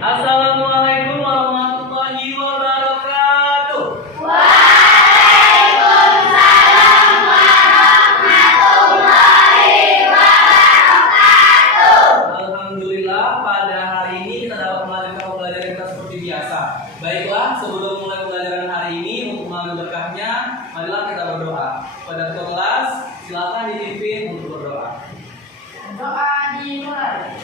Assalamualaikum warahmatullahi wabarakatuh. Waalaikumsalam warahmatullahi wabarakatuh. Alhamdulillah, pada hari ini kita dapat melanjutkan pembelajaran kita seperti biasa. Baiklah, sebelum mulai pembelajaran hari ini, untuk mengambil berkahnya, marilah kita berdoa. Pada ketua kelas, silakan dipimpin untuk berdoa. Doa dimulai.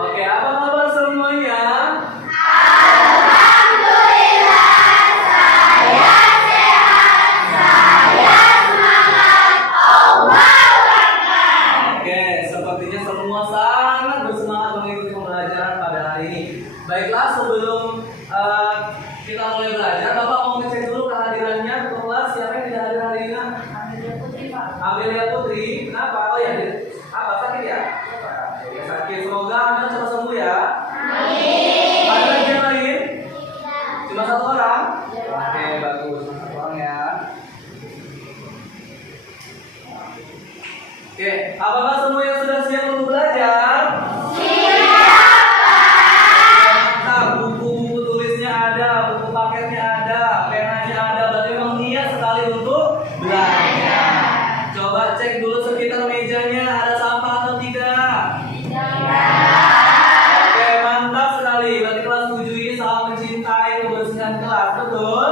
Oke, apa kabar semuanya? Alhamdulillah, saya sehat, saya semangat. Allahu Akbar. Oke, sepertinya semua sangat bersemangat mengikuti pembelajaran pada hari ini. Baiklah, sebelum kita mulai belajar, Bapak mau ngecek dulu kehadirannya ke kelas. Siapa yang tidak hadir hari ini? Amelia Putri, Pak. Amelia Putri. Kenapa? Oh ya, apa sakit ya? Ya, sakit. Semoga Amelia cepat sembuh ya. Amin. Ada lagi yang lain? Cuma satu orang? Oke, bagus. Satu orang ya. Oke, apakah semua yang sudah siap untuk belajar? Mantap, buku-buku tulisnya ada, buku paketnya ada, penanya ada, berarti memang niat sekali untuk belajar. Coba cek dulu sekitar mejanya, ada sampah atau tidak? Oke, mantap sekali. Berarti kelas 7 ini sangat mencintai kebersihan kelas, betul?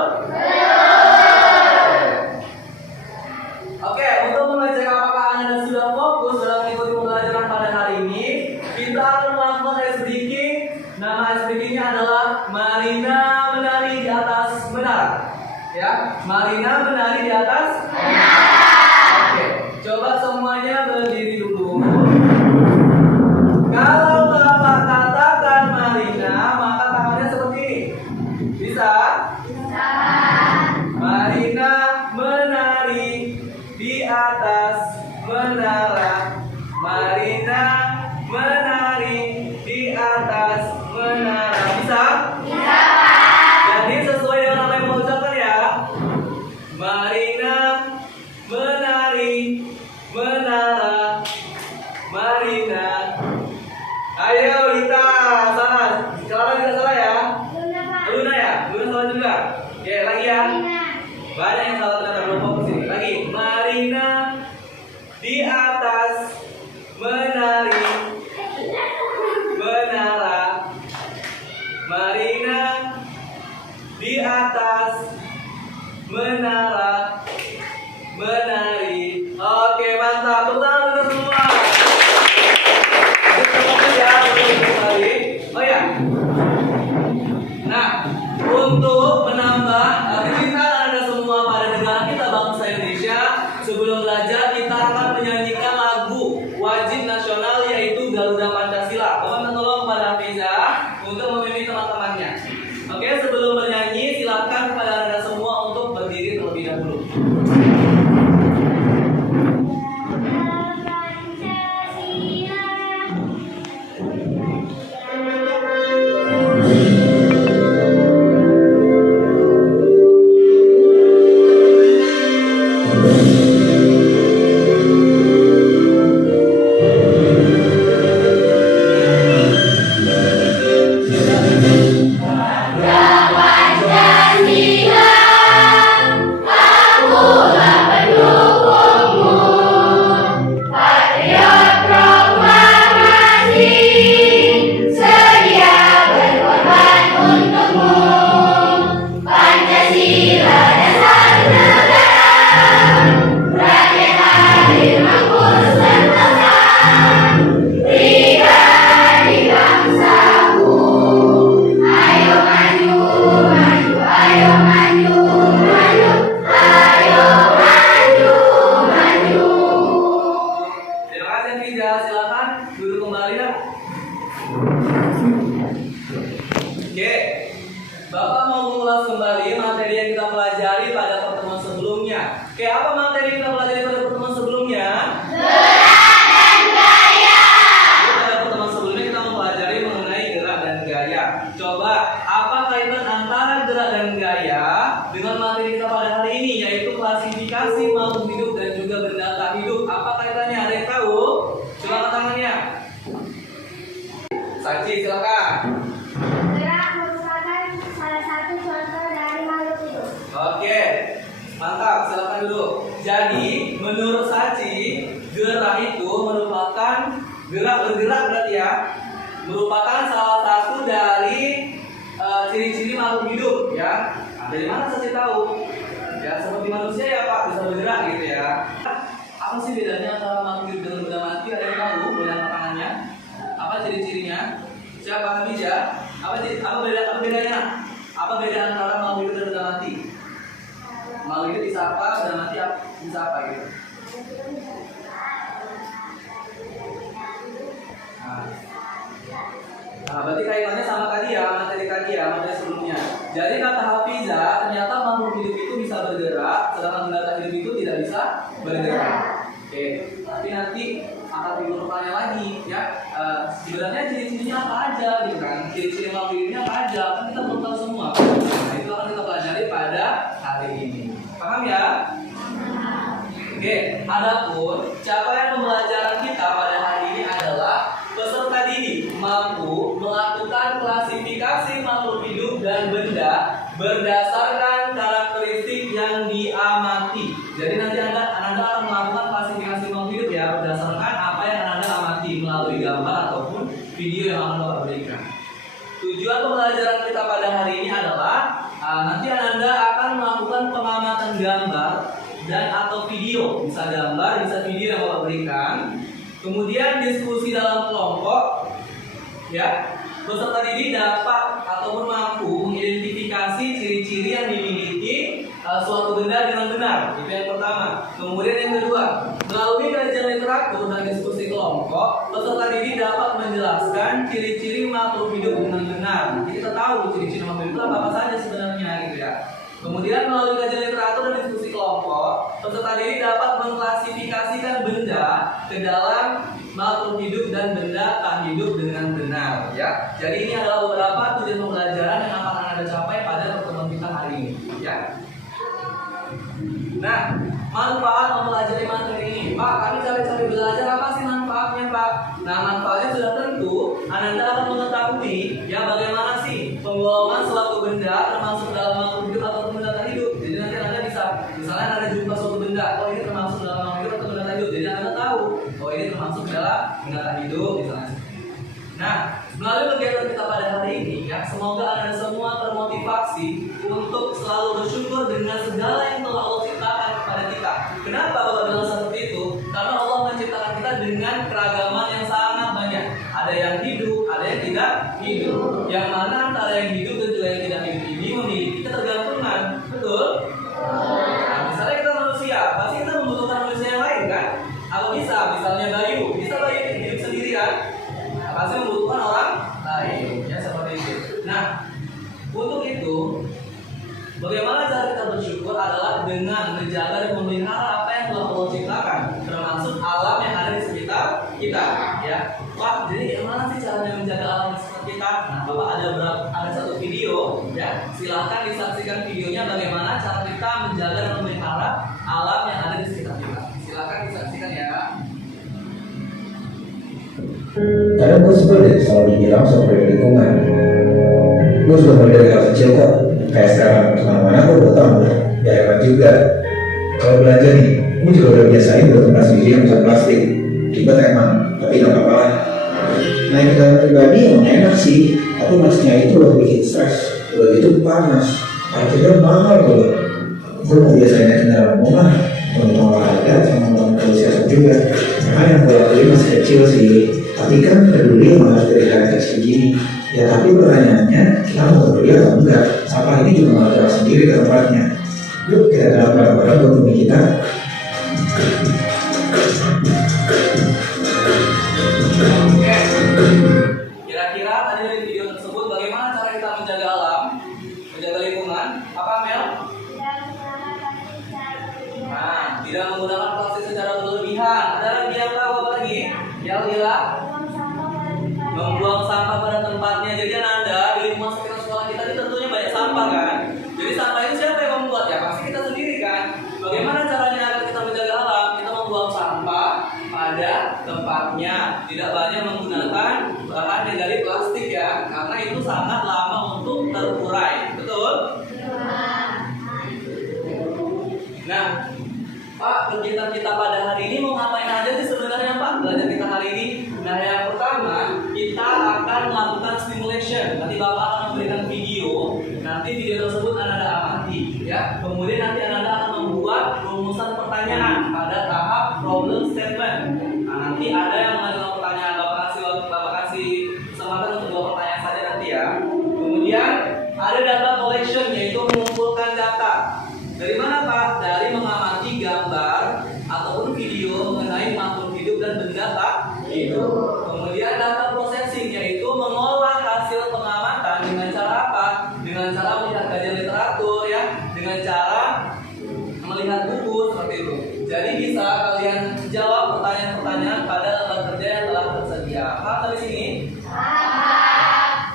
Oke, untuk mengecek apakah Anda sudah fokus dalam mengikuti pembelajaran pada hari ini, kita akan melakukan ice breaking. Nama ice breaking-nya adalah Marina menari di atas menara. Ya, Marina menari di atas menara. Oke, coba semuanya berdiri dulu. Kalau Bapak katakan Marina, maka tangannya seperti ini. Bisa? Marina menari di atas menara. Marina menari di atas menara. Bisa? Jadi sesuai dengan apa yang mau ucapkan ya. Marina menari menara. Marina. Ayo Rita, sana. Sekarang tidak salah ya. Luna ya? Luna salah juga. Oke, lagi ya. Banyak yang salah ternyata, belum fokus ini. Lagi. Marina di atas menari menara. Marina di atas menara menari. Oke, mantap. Tepuk tangan untuk semua. Ya, sekali. Oh ya. Nah, untuk menambah rutinitas Anda semua pada negara kita bangsa Indonesia, sebelum belajar kita akan menyanyikan lagu wajib nasional yaitu Garuda Pancasila. Bapak minta tolong kepada Hafiza untuk memimpin teman-temannya. Oke, sebelum bernyanyi silakan kepada Anda semua untuk berdiri terlebih dahulu. Jadi menurut Saci, gerak itu merupakan bergerak berarti ya, merupakan salah satu dari ciri-ciri makhluk hidup ya. Nah, dari mana Saci tahu? Ya seperti manusia ya Pak, bisa bergerak gitu ya. Apa sih bedanya antara makhluk hidup dengan benda mati? Ada yang tahu? Boleh angkat tangannya. Apa ciri-cirinya? Siapa Khadijah? Apa bedanya? Apa beda antara makhluk hidup dan benda mati? Makhluk hidup bisa apa? Benda mati bisa apa gitu? Nah, berarti kaitannya sama tadi ya, materi sebelumnya. Jadi kata Hafizah, ternyata makhluk hidup itu bisa bergerak, sedangkan benda tak hidup itu tidak bisa bergerak. Oke, tapi nanti akan timbul pertanyaan lagi, ya. Sebenarnya ciri-cirinya apa aja, gitu kan? Ciri-ciri makhluk hidupnya apa aja? Kan kita belum tahu semua. Nah, itu akan kita pelajari pada hari ini. Paham ya? Oke, adapun capaian pembelajaran kita pada hari ini adalah peserta didik mampu melakukan klasifikasi makhluk hidup dan benda berdasarkan karakteristik yang diamati. Jadi nanti Anda akan melakukan klasifikasi makhluk hidup ya berdasarkan apa yang Anda amati melalui gambar ataupun video yang akan Bapak berikan. Tujuan pembelajaran kita pada hari ini adalah nanti Anda akan melakukan pengamatan gambar dan atau video, bisa gambar, bisa video yang Bapak berikan. Kemudian diskusi dalam kelompok, ya. Peserta didik dapat ataupun mampu mengidentifikasi ciri-ciri yang dimiliki suatu benda dengan benar. Itu yang pertama. Kemudian yang kedua, melalui kajian literatur dan diskusi kelompok, peserta didik dapat menjelaskan ciri-ciri makhluk hidup dengan benar. Nanti kita tahu ciri-ciri makhluk hidup apa saja sebenarnya, gitu ya. Kemudian melalui kajian literatur dan diskusi kelompok, peserta didik dapat mengklasifikasikan benda ke dalam makhluk hidup dan benda tak hidup dengan benar, ya. Jadi ini adalah beberapa tujuan pembelajaran yang akan Anda capai pada pertemuan kita hari ini, ya. Nah, manfaat mempelajari materi ini, Pak. Kami cari-cari belajar apa sih manfaatnya, Pak? Nah, manfaatnya sudah tentu Anda akan mengetahui ya bagaimana sih penggolongan suatu benda termasuk dalam makhluk hidup atau benda tak hidup. Jadi nanti Anda bisa, misalnya Anda jumpa suatu benda, oh ini termasuk dalam makhluk hidup atau benda tak hidup. Jadi Anda tahu, oh ini termasuk dalam benda tak hidup, misalnya. Nah, melalui kegiatan kita pada hari ini, ya, semoga Anda semua termotivasi untuk selalu bersyukur dengan segala yang telah Allah ciptakan kepada kita. Kenapa Bapak bilang seperti itu? Karena Allah menciptakan kita dengan keragaman yang sangat banyak. Ada yang hidup, ada yang tidak hidup. Yang mana antara yang hidup dan juga yang tidak hidup ini memiliki ketergantungan, betul? Nah, misalnya kita manusia, pasti kita membutuhkan manusia yang lain kan? Apa bisa? Misalnya Bayu, bisa Bayu hidup sendirian? Pasti membutuhkan orang lain, ya seperti itu. Nah, untuk itu, bagaimana cara kita bersyukur adalah dengan menjaga dan memelihara apa yang telah Allah ciptakan, termasuk alam yang ada di sekitar kita. Ya, Pak. Jadi gimana sih caranya menjaga alam di sekitar kita? Nah, Bapak ada satu video, ya. Silahkan disaksikan videonya bagaimana cara kita menjaga dan memelihara alam yang ada di sekitar kita. Silahkan disaksikan ya. Kadang gue sebel deh selalu dibilang soal lingkungan. Gue sudah mulai dari hal kecil kok. Kayak sekarang kemana-mana gue udah tau ya hebat juga. Kalau belanja nih, gue juga udah biasain buat tempat sendiri yang bisa plastik. Ribet emang, tapi gak apa-apa lah. Naik kendaraan pribadi emang enak sih, tapi masnya itu udah bikin stres. Udah gitu panas, akhirnya mahal tuh. Gue mau biasain naik kendaraan umum lah, untuk olahraga sama nonton siasat juga. Karena yang gue lakuin masih kecil sih. Tapi kan peduli malah dari hal kecil gini. Ya tapi pertanyaannya, kita mau peduli atau enggak? Sampah ini juga malah jalan sendiri ke tempatnya. Yuk kita dalam barang-barang buat bumi kita. Oke. Kira-kira tadi dari video tersebut bagaimana cara kita menjaga alam, menjaga lingkungan? Apa Mel? Nah, tidak menggunakan plastik secara berlebihan. Ada lagi yang tahu apa lagi? Yang hilang? Membuang sampah pada tempatnya. Jadi Anda di rumah sekitar sekolah kita ini tentunya banyak sampah kan. Jadi sampah itu siapa yang membuat? Ya pasti kita sendiri kan. Bagaimana caranya agar kita menjaga alam? Kita membuang sampah pada tempatnya. Tidak banyak menggunakan bahan yang dari plastik ya, karena itu sangat lama untuk terurai. Betul? Nah, Pak, belajar kita hari ini? Nah, yang pertama kita akan melakukan stimulation. Nanti Bapak akan memberikan video. Nanti video tersebut Anda amati, ya. Kemudian nanti Anda akan membuat rumusan pertanyaan pada tahap problem statement. Nah, nanti ada yang mengajukan pertanyaan, Bapak kasih kesempatan untuk dua pertanyaan saja nanti ya. Kemudian ada data collection, yaitu mengumpulkan data. Dari mana Pak? Dari mengamati gambar ataupun video mengenai makhluk hidup dan benda tak hidup. Kemudian data processing, yaitu mengolah hasil pengamatan dengan cara apa? Dengan cara melihat kajian literatur, ya, dengan cara melihat buku seperti itu. Jadi bisa kalian jawab pertanyaan-pertanyaan pada lembar kerja yang telah tersedia. Paham dari sini?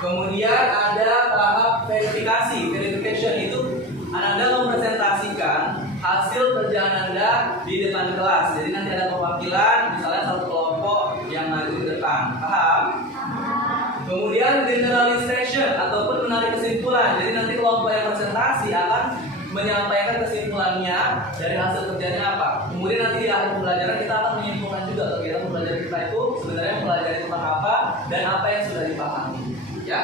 Kemudian ada tahap verifikasi. Verification itu Anda mempresentasikan hasil kerjaan Anda di depan kelas. Jadi nanti ada perwakilan, misalnya satu kelompok yang maju ke depan. Paham? Kemudian generalization ataupun menarik kesimpulan. Jadi nanti kelompok yang presentasi akan menyampaikan kesimpulannya dari hasil kerjanya apa. Kemudian nanti di akhir pembelajaran kita akan menyimpulkan juga kegiatan pembelajaran kita itu sebenarnya mempelajari tentang apa dan apa yang sudah dipahami. Ya.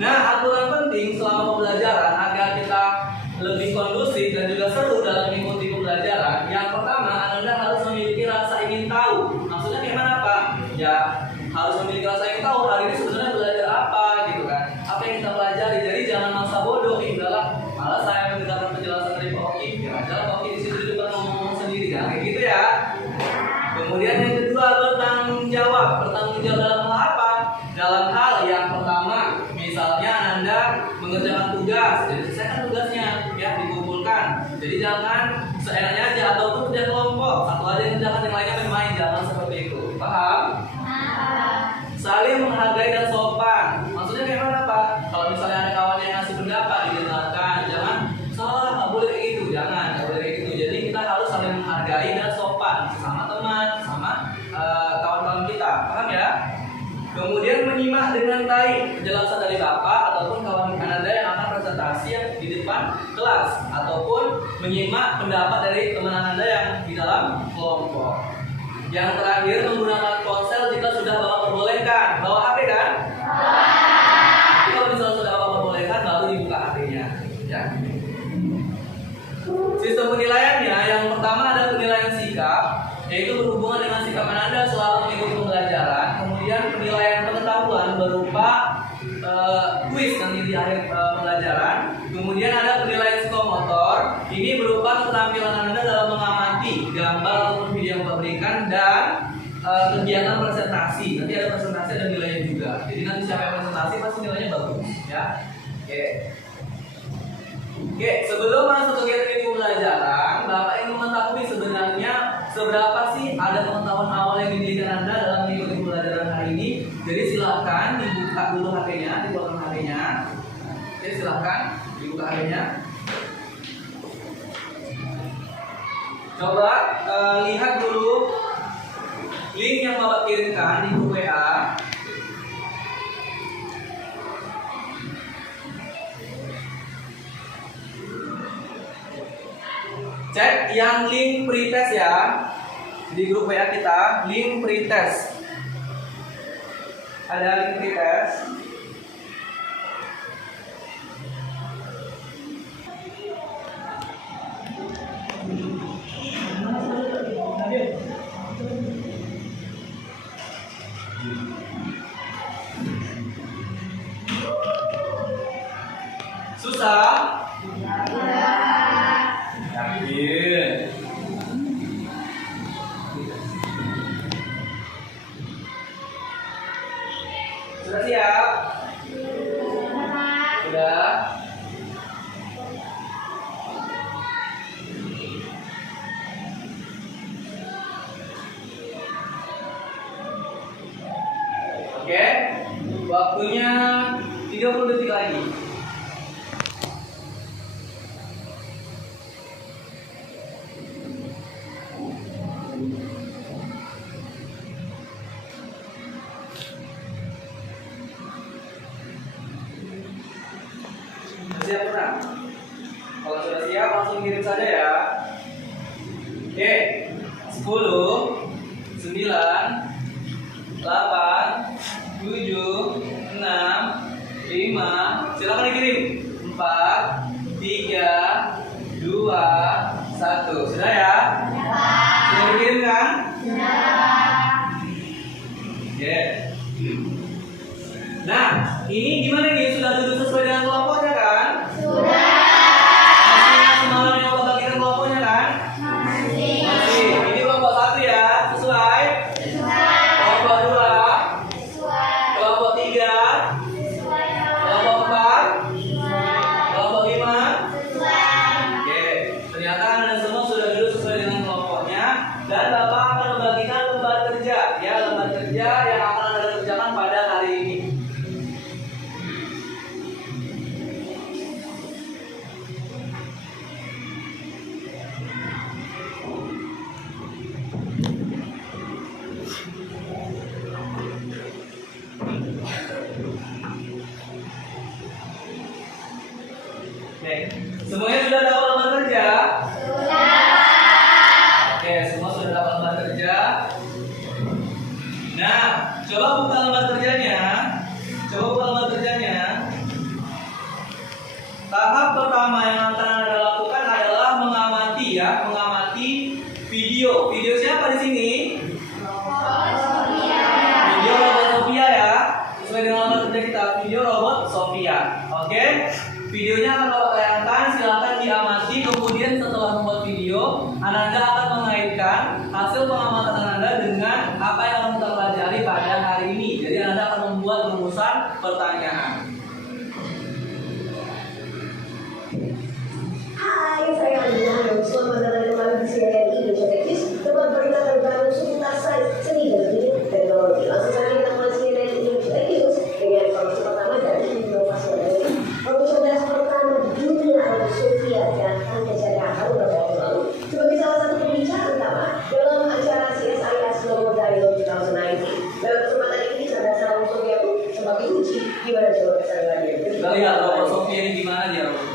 Nah, aturan penting selama pembelajaran agar kita lebih kondusif dan juga seru dalam mengikuti pembelajaran. Yang pertama, Anda harus memiliki rasa ingin tahu. Maksudnya gimana Pak? Ya, harus memiliki rasa ingin tahu. Hari ini sebenarnya belajar apa gitu kan? Apa yang kita pelajari? Jadi jangan masa bodoh. Udahlah, malah saya mendengarkan penjelasan dari Pak Oki. Jangan Pak Oki di situ juga ngomong sendiri kan? Kayak gitu ya. Kemudian yang kedua, bertanggung jawab. Bertanggung jawab dalam hal apa? Dalam hal yang pertama, misalnya Anda mengerjakan tugas, jadi selesaikan tugasnya, ya, dikumpulkan. Jadi jangan seenaknya aja ataupun kerja kelompok, satu aja yang kerjakan, yang lainnya bermain, jangan seperti itu. Paham? Saling menghargai dan sopan. Maksudnya kayak mana Pak? Kalau misalnya ada kawan yang ngasih pendapat, didengarkan, jangan salah, nggak boleh kayak gitu, jangan, nggak boleh kayak gitu. Jadi kita harus saling menghargai dan sopan sama teman, sama kawan-kawan kita. Paham ya? Kemudian menyimak dengan baik penjelasan dari Bapak ataupun kawan Anda yang akan presentasi yang di depan kelas, ataupun menyimak pendapat dari teman Anda yang di dalam kelompok. Yang terakhir, menggunakan ponsel jika sudah Bapak perbolehkan. Bawa HP kan? Jadi kalau misalnya sudah Bapak perbolehkan, baru dibuka HP-nya. Ya. Sistem penilaiannya, yang pertama ada penilaian sikap, yaitu berhubungan dengan sikap Anda selalu mengikuti pembelajaran. Kemudian penilaian pengetahuan berupa kuis nanti di akhir pembelajaran. Kemudian ada penilaian psikomotor, ini berupa keterampilan Anda dalam mengamati gambar ataupun video yang Bapak berikan, dan kegiatan presentasi. Nanti ada presentasi dan nilainya juga. Jadi nanti siapa yang presentasi pasti nilainya bagus, ya. Oke, sebelum masuk kegiatan ini pembelajaran, Bapak ingin mengetahui sebenarnya seberapa sih ada pengetahuan awal yang dimiliki Anda dalam mengikuti pembelajaran hari ini. Jadi silakan dibuka dulu HP-nya, dibuka HP-nya. Oke, silakan dibuka HP-nya. Coba lihat dulu link yang Bapak kirimkan di grup WA. Cek yang link pretest ya, di grup WA kita, link pretest. Ada link pretest. Susah? Yakin? Sudah siap? Sudah? Oke, waktunya 30 detik lagi. Siap pernah? Kalau sudah siap langsung kirim saja ya. Oke, 10, 5. Silakan dikirim. 4, 3, 2, 1. Sudah ya? Sudah dikirim kan? Oke. Nah, ini gimana nih? Sudah duduk sesuai dengan kelompoknya kan? Masih yang semalam yang Bapak bagikan kelompoknya kan? Masih. Ini kelompok 1 ya, sesuai? Kelompok 2, kelompok 3, kelompok 4, kelompok 5. Oke, ternyata Anda semua sudah duduk sesuai dengan kelompoknya. Dan Bapak akan membagikan lembar kerja, ya, lembar kerja yang akan Anda kerjakan pada hari ini. Oke, semuanya sudah dapat lembar kerja? Oke, semua sudah dapat lembar kerja. Nah, coba buka lembar kerjanya. Tahap pertama yang akan Anda lakukan adalah mengamati ya, mengamati video. Video siapa di sini? Video robot Sophia ya. Sesuai dengan lembar kerja kita, video robot Sophia. Oke? Videonya akan Bapak tayangkan, silakan diamati. Kemudian setelah membuat video, Anda akan mengaitkan hasil pengamatan Anda dengan apa yang akan kita pelajari pada hari ini. Jadi Anda akan membuat rumusan pertanyaan. Hai, saya Andina. Selamat datang kembali di CNN Indonesia Teknis, tempat berita terbaru seputar sains, seni dan teknologi. Langsung saja kita mulai CNN Indonesia Teknis dengan informasi pertama dari inovasi modern. Komisioner pertama di dunia adalah Sophia dan Anja Jaya beberapa waktu lalu sebagai salah satu pembicara utama dalam acara CSIS Global Dialogue 2019. Dalam kesempatan ini, kecerdasan Sophia pun sebagai uji gimana coba kesehariannya. Kita lihat robot Sophia ini gimana dia robot.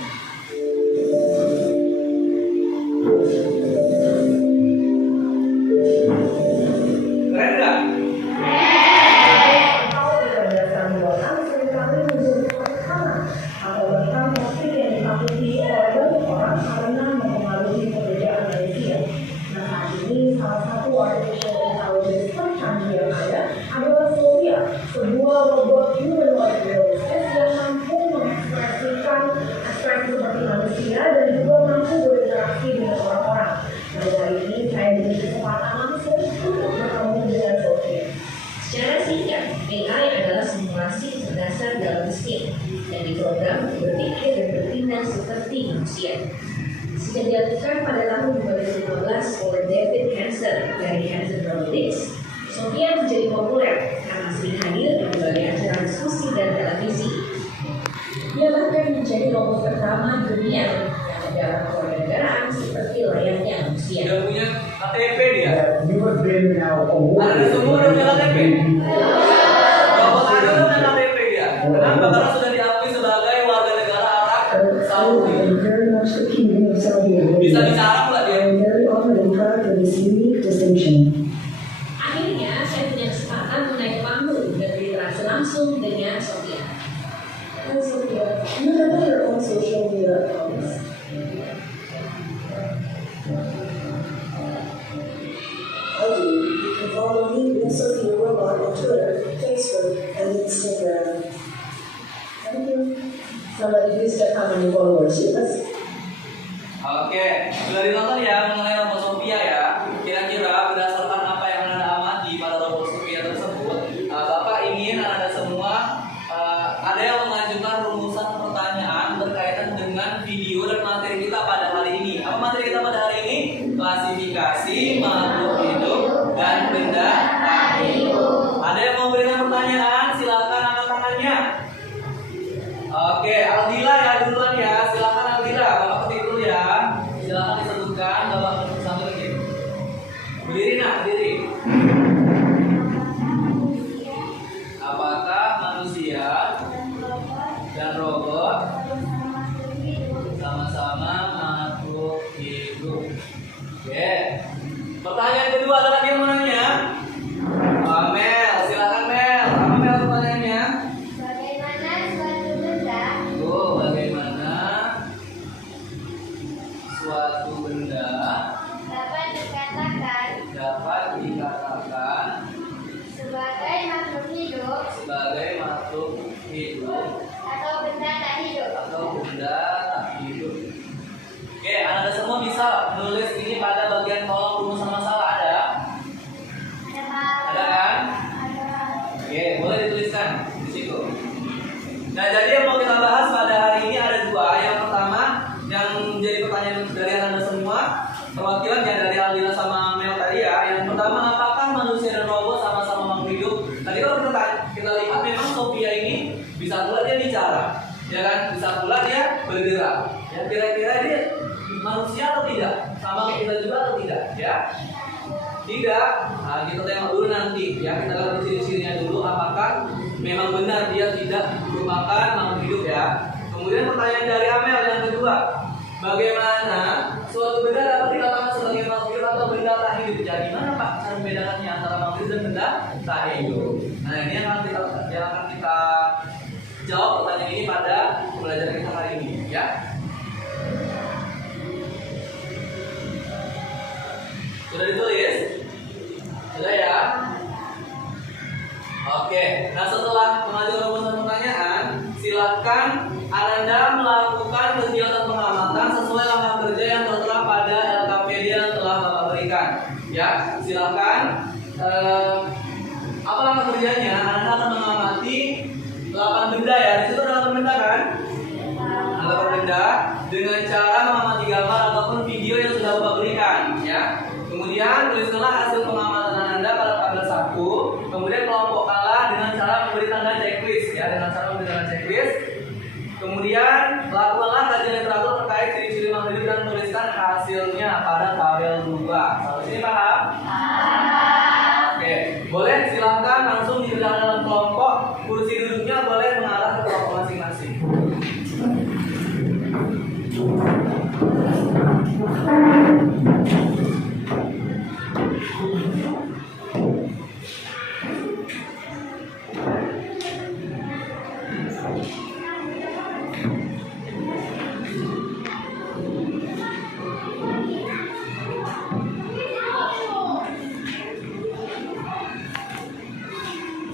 Keren nggak? Kalau kecerdasan buatan seringkali menjadi pertama atau bahkan topik yang ditakuti oleh banyak orang karena mempengaruhi pekerjaan manusia. Nah, saat ini salah satu artificial intelligence tercanggih yang ada adalah Sophia, sebuah robot humanoid realistis yang mampu mengekspresikan ekspresi seperti manusia dan juga mampu berinteraksi dengan orang-orang. Nah, hari ini saya diberi kesempatan langsung untuk bertemu dengan Sophia. Secara singkat, AI adalah simulasi berdasar dalam mesin yang diprogram untuk berpikir dan bertindak seperti manusia. Sejak dilakukan pada tahun 2015 oleh David Hansen dari Hansen Robotics, Sophia menjadi populer karena sering hadir di berbagai acara diskusi dan televisi. Dia bahkan menjadi robot pertama di dunia yang menjalankan kewarganegaraan seperti layaknya manusia. Dia punya KTP dia. You have been now Anda semua udah punya KTP. Robot Anda udah punya KTP dia. Kenapa? Karena sudah diakui sebagai warga negara Arab Saudi. very much the king of Saudi Arabia. Bisa bicara nggak dia? I am very honored and proud of this unique distinction. Akhirnya, saya punya kesempatan menaik panggung dan berinteraksi langsung dengan Sophia. And Sophia, you have your own social media accounts. I do. You can follow me, Miss Sophia Robot, on Twitter, Facebook, and Instagram. Thank you. Somebody please check how many followers she has. Oke, sudah ditonton ya mengenai robot Sophia ya. Kira-kira berdasarkan apa yang Anda amati pada robot Sophia tersebut, Bapak ingin Anda semua ada yang mengajukan rumusan pertanyaan berkaitan dengan video dan materi kita pada hari ini. Apa materi kita pada hari ini? Klasifikasi makhluk hidup dan benda tak hidup. Ada yang mau berikan pertanyaan? Silakan angkat tangannya. Oke, Aldila ya duluan ya. Silakan Aldila. Bapak ketik dulu ya. Silakan disebutkan Bapak tidak, nah, kita tengok dulu nanti ya, kita lihat ciri-cirinya dulu apakah memang benar dia tidak merupakan makhluk hidup ya. Kemudian pertanyaan dari Amel yang kedua, bagaimana suatu benda dapat dikatakan sebagai makhluk hidup atau benda tak hidup? Jadi mana Pak cara membedakannya antara makhluk hidup dan benda tak hidup? Nah ini yang akan kita jawab pertanyaan ini pada pembelajaran kita hari ini ya. Sudah ditulis? Sudah ya? Oke, nah setelah mengajukan rumusan pertanyaan, silahkan Ananda melakukan kegiatan pengamatan sesuai langkah kerja yang tertera pada LKPD yang telah Bapak berikan. Ya, silahkan. Apa langkah kerjanya? Ananda akan mengamati 8 benda ya. Di situ ada 8 benda kan? Ada 8 benda dengan cara mengamati gambar ataupun video yang sudah Bapak berikan. Ya. Kemudian tuliskanlah hasil pengamatan Anda pada tabel 1. Kemudian kelompokkanlah dengan cara memberi tanda checklist ya, dengan cara memberi tanda checklist. Kemudian lakukanlah kajian literatur terkait ciri-ciri makhluk hidup dan tuliskan hasilnya pada tabel 2. Sampai sini paham? Oke, boleh silahkan langsung dikerjakan dalam kelompok. Kursi duduknya boleh mengarah ke kelompok masing-masing.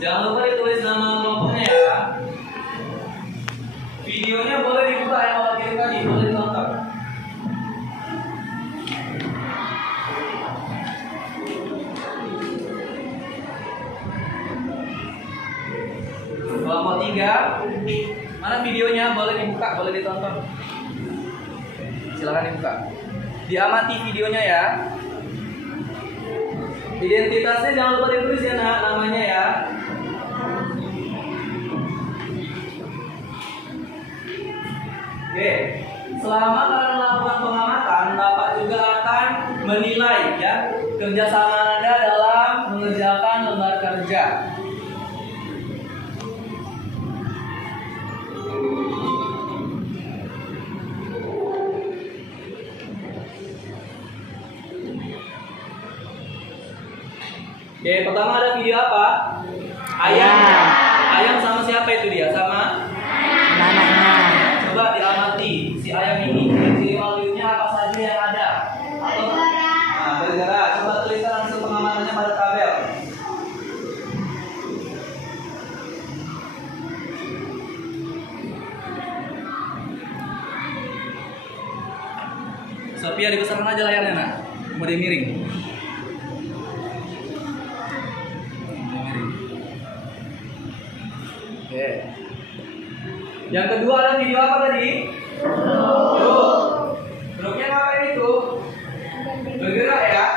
Jangan lupa ditulis nama kelompoknya ya. Videonya boleh dibuka yang Bapak kirim tadi, boleh ditonton. Kelompok 3, mana videonya? Boleh dibuka, boleh ditonton. Silakan dibuka. Diamati videonya ya. Identitasnya jangan lupa ditulis ya nak, namanya ya. Oke, selama kalian melakukan pengamatan, Bapak juga akan menilai ya kerjasama Anda dalam mengerjakan lembar kerja. Oke, pertama ada video apa? Ayam. Ayam sama siapa itu dia? Sama Anaknya. coba diamati si ayam ini, ciri makhluknya apa saja yang ada? Atau bergerak. Coba tuliskan hasil pengamatannya pada tabel. Sophia dibesarkan aja layarnya nak, kemudian miring. Oke. Yang kedua ada video apa tadi? Truk. Truknya ngapain itu? Bergerak ya.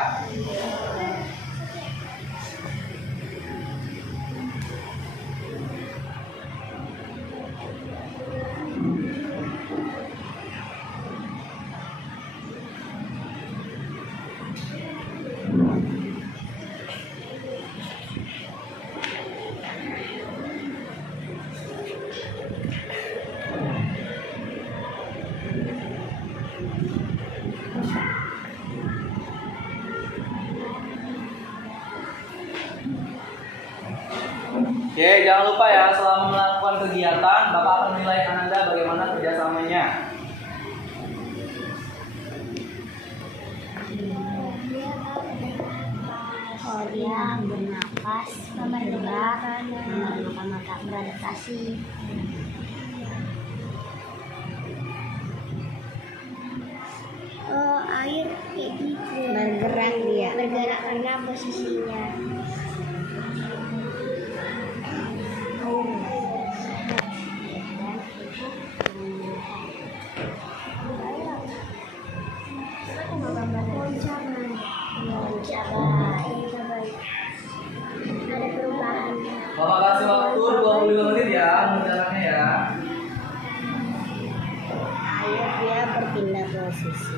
Oke, jangan lupa ya, selama melakukan kegiatan, Bapak akan menilai Anda bagaimana kerjasamanya. Oh, dia bernapas, bergerak, maka beradaptasi. Oh, air kayak gitu. Bergerak dia. Bergerak karena posisinya. Ada perubahan. Bapak kasih waktu 25 menit ya mengerjakannya ya. Air dia berpindah posisi.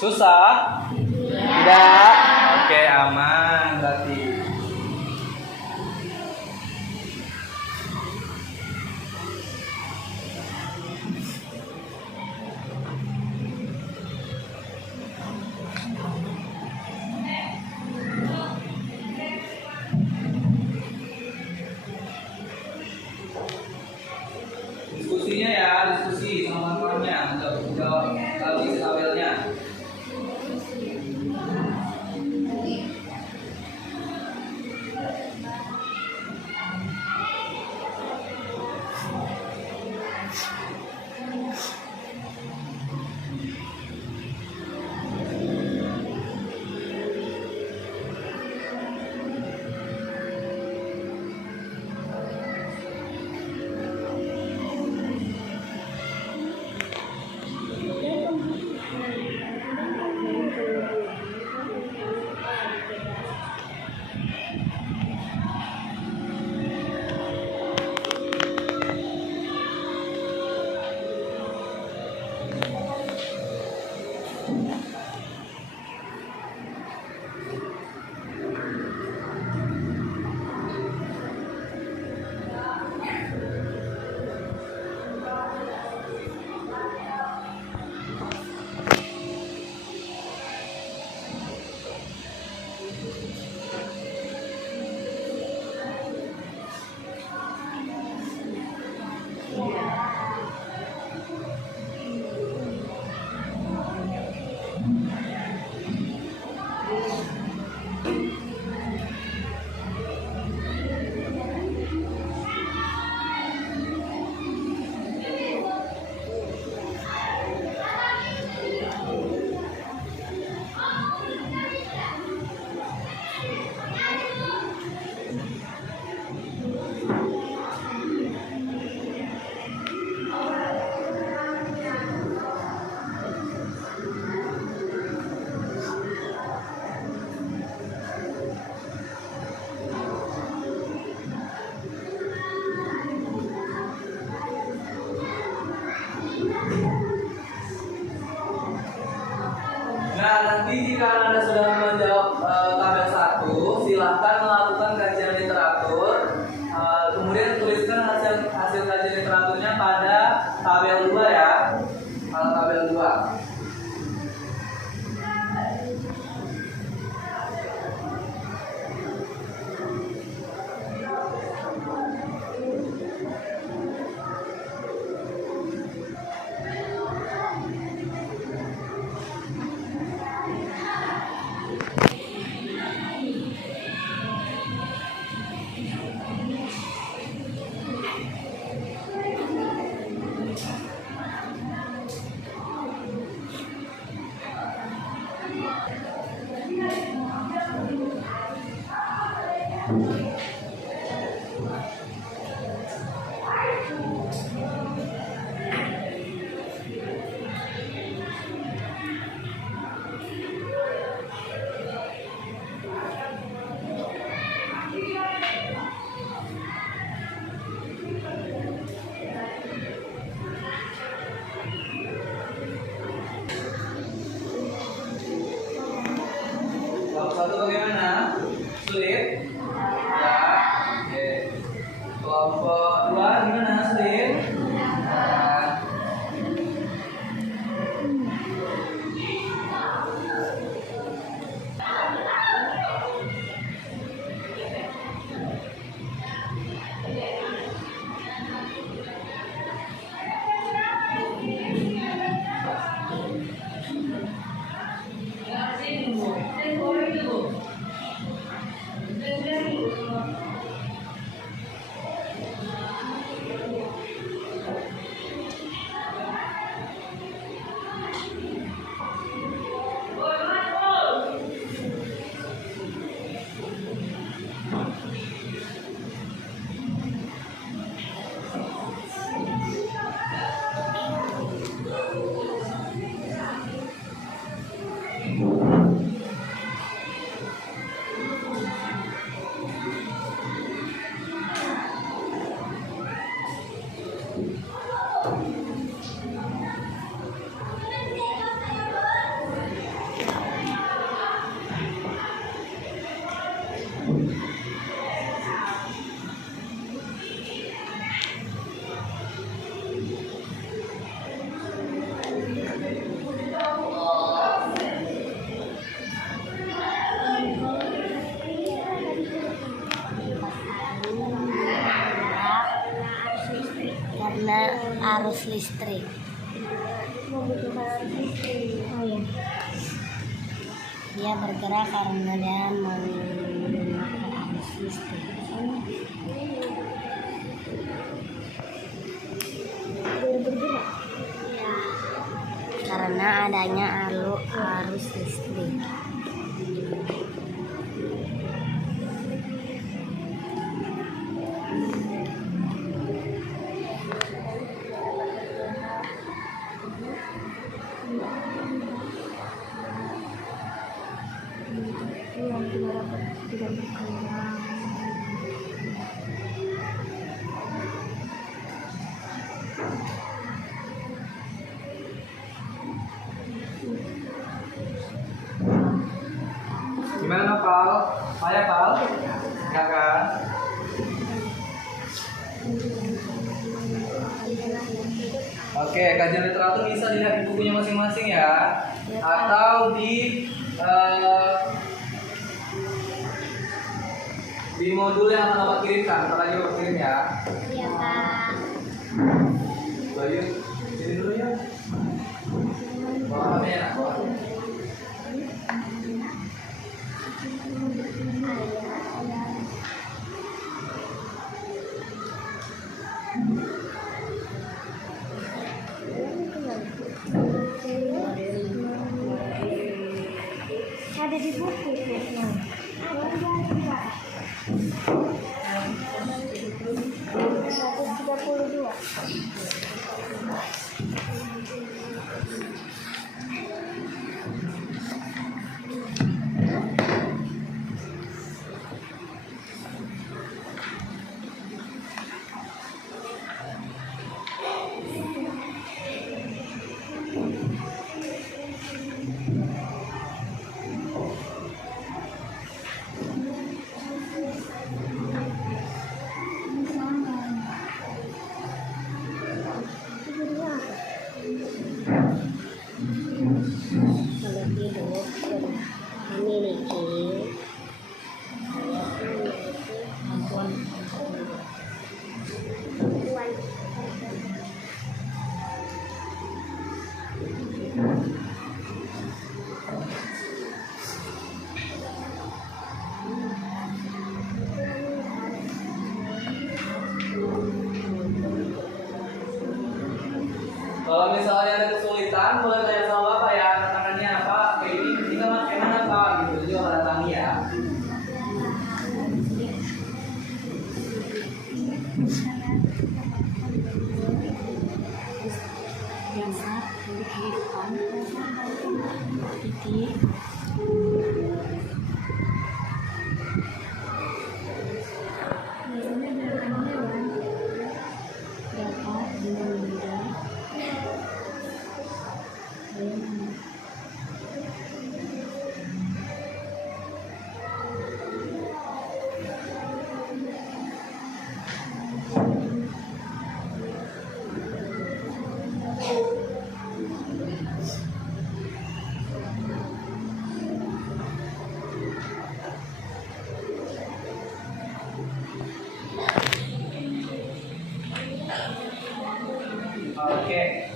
Susah? Tidak? Oke, aman berarti. Diskusinya ya, diskusi sama temannya untuk jawab kalau isi tabelnya. Nah, nanti jika Anda sudah menjawab tabel 1, silahkan melakukan kajian literatur. Kemudian tuliskan hasil kajian literaturnya pada tabel 2 ya. Pada tabel 2. Kelompok 1 bagaimana? Sulit? Ya. Oke. Kelompok 2 gimana? Sulit? karena arus listrik. Membutuhkan arus listrik. Oh iya. Dia bergerak karena dia menggunakan arus listrik. Dia bergerak. Ya, karena adanya arus listrik. Yang tidak berkembang. Gimana Pal? Saya Pal? Ya kan? Oke, kajian literatur bisa dilihat di bukunya masing-masing ya, atau di modul yang akan Bapak kirimkan. Ntar lagi Bapak kirim ya. Iya Pak. Bayu, sini dulu ya. Bawa ya. Ada di buku tuh. Kalau hidup memiliki kemampuan Kalau misalnya ada kesulitan, boleh tanya sama Bapak ya, tantangannya apa? Kayak ini kita pakai mana Pak? Gitu, jadi Bapak datangi ya. dasar dari kehidupan titik dapat dengan mudah Oke.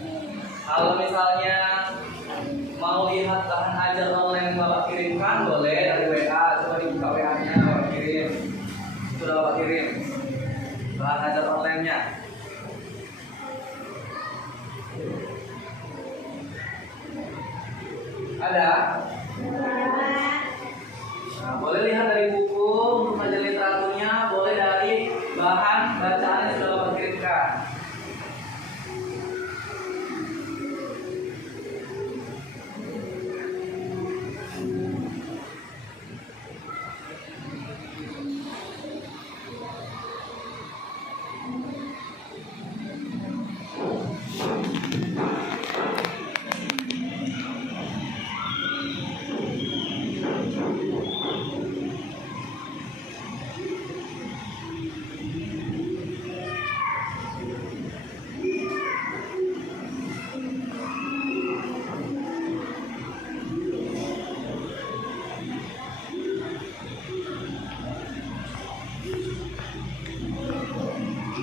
Kalau misalnya mau lihat bahan ajar online yang Bapak kirimkan, boleh dari WA. Coba dibuka WA-nya, Bapak kirim. Sudah Bapak kirim bahan ajar online-nya. Ada? Nah, boleh lihat dari buku, untuk belajar literaturnya, boleh dari bahan bacaan yang sudah Bapak kirimkan.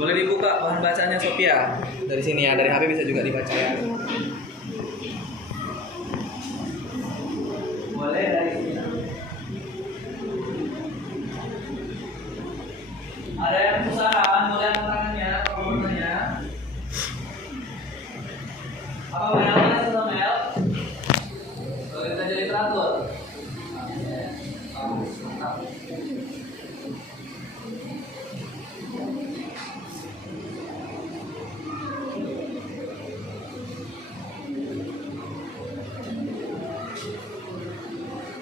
Boleh dibuka bahan bacaannya Sophia. Dari sini ya, dari HP bisa juga dibaca ya. Boleh dari sini. Ada yang kesusahan, boleh angkat tangannya, kalau mau tanya. Apa Melnya sudah Mel? Boleh kita jadi teratur. Mantap.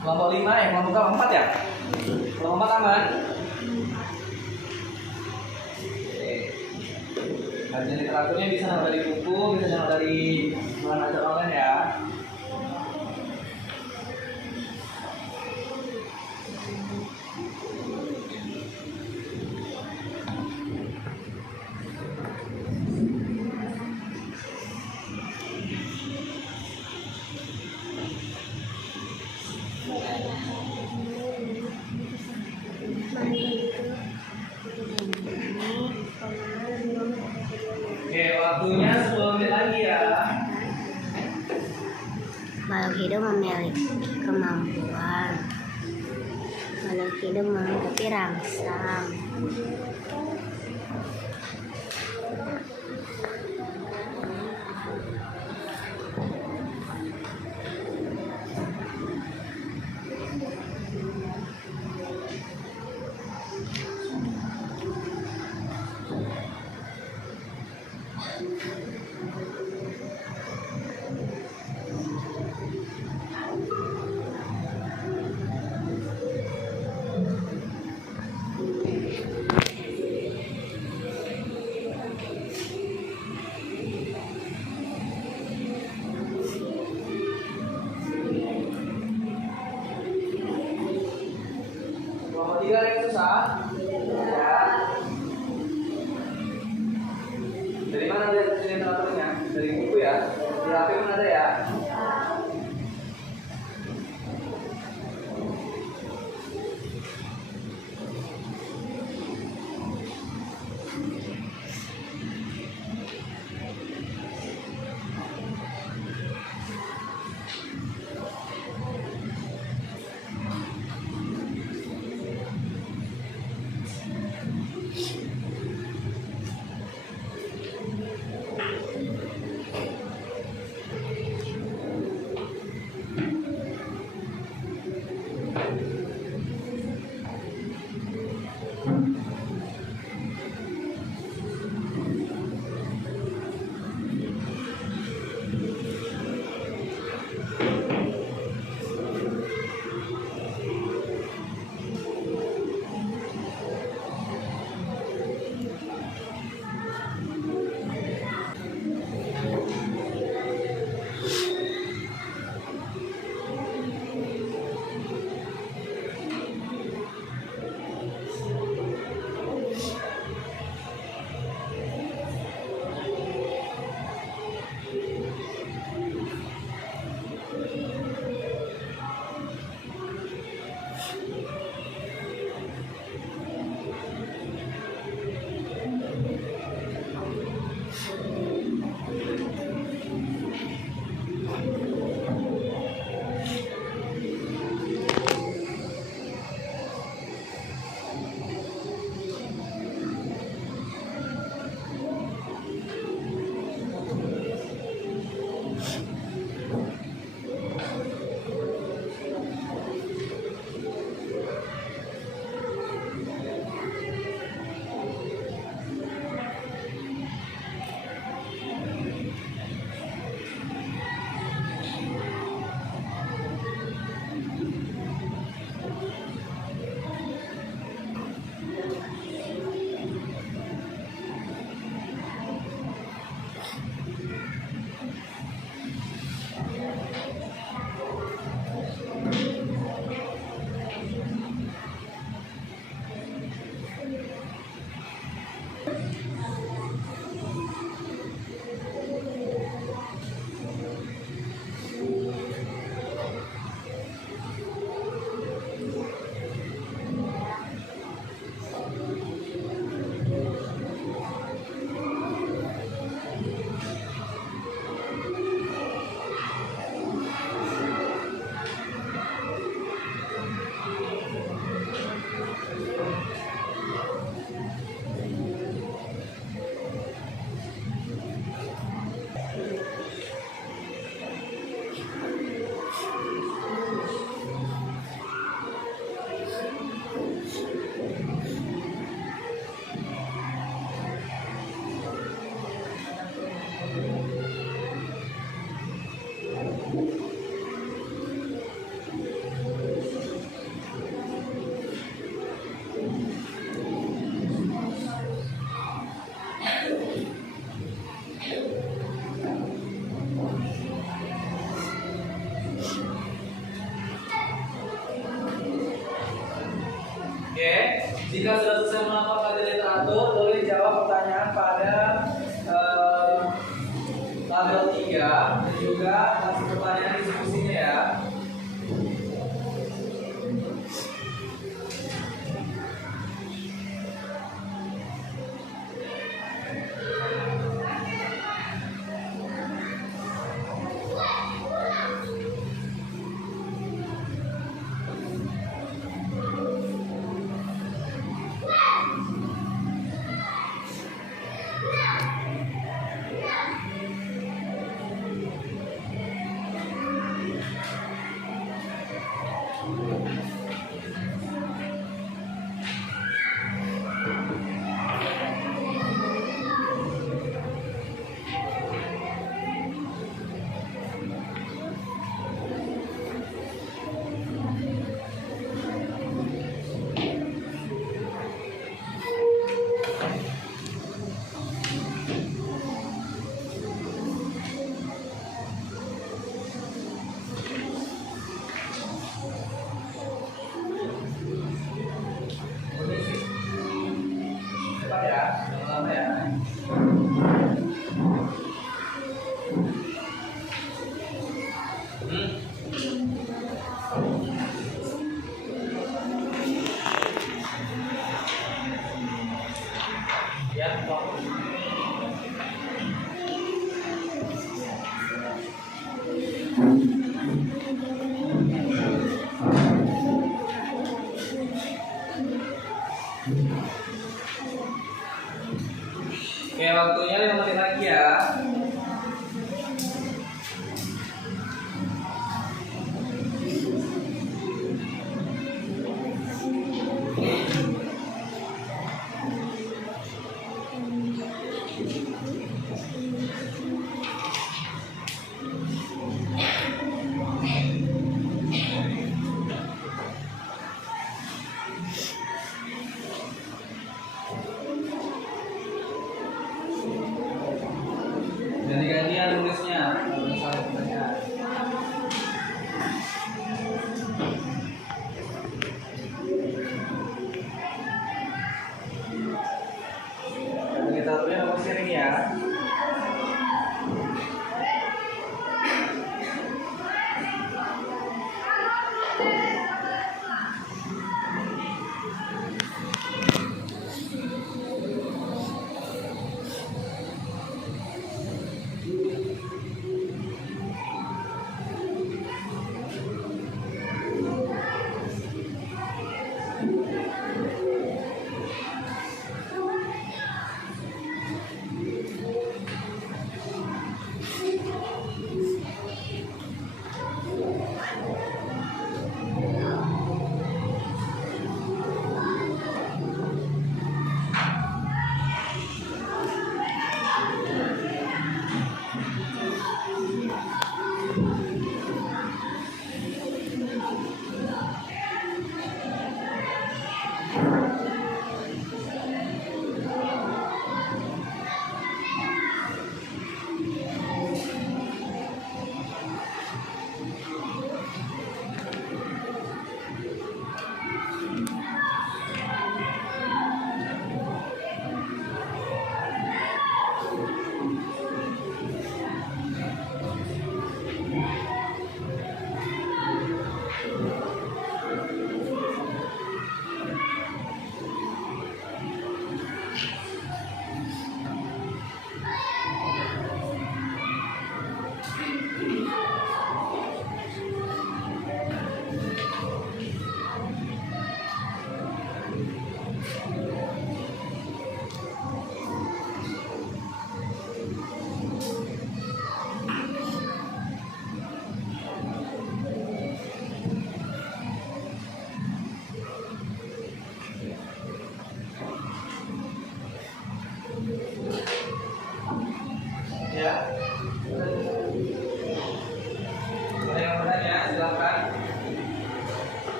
Kelompok 5 ya, kelompok 4 ya? Kelompok 4 aman? Oke. Kajian literaturnya bisa nambah dari buku, bisa nambah dari bahan ajar online ya. Oke, waktunya 10 menit lagi ya. Makhluk hidup memiliki kemampuan. Makhluk hidup memiliki rangsang. Kelompok 3 ada yang susah? Ya. Dari mana lihat hasil literaturnya? Dari buku ya? Di HP pun ada ya? pada tabel 3 dan juga hasil pertanyaan diskusinya ya. Cepat ya, jangan lama ya. Ya, waktu. Oke, waktunya 5 menit lagi ya.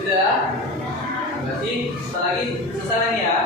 Sudah? Berarti sebentar lagi selesai lagi ya.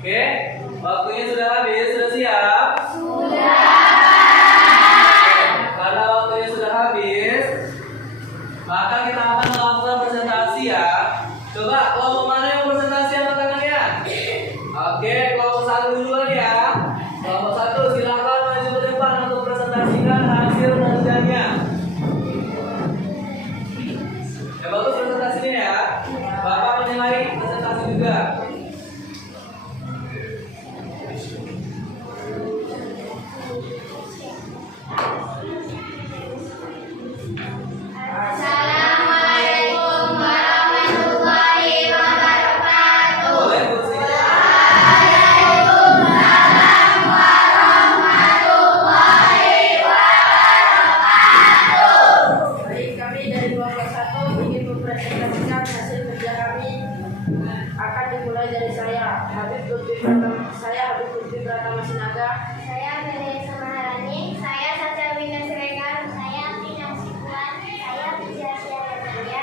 Oke, waktunya sudah habis, sudah siap? Sudah. Karena waktunya sudah habis, maka kita akan melakukan presentasi ya. Coba kelompok mana yang presentasi angkat tangannya? Oke, kelompok satu duluan ya. Kelompok satu silakan maju ke depan untuk presentasikan hasil kerjanya. Ya bagus presentasinya ya. Bapak menilai presentasi juga. Assalamualaikum warahmatullahi wabarakatuh. Boleh kursinya. Habib Lutfi Pratama Sinaga. Saya Vanessa Maharani. Saya Satya Wina Siregar. Saya Tina Sikuan. Saya Pijak Siaga.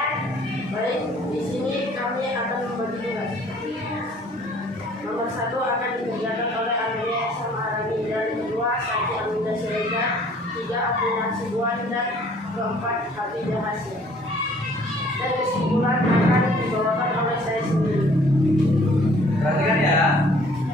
Baik, di sini kami akan membagi tugas. Nomor 1 akan dikerjakan oleh Amelia Esa Maharani, dan kedua Sati Aminda Siregar, 3 Abdul Sibuan, dan keempat Hatidah Hasil. Dan kesimpulan akan dibawakan oleh saya sendiri. Perhatikan ya.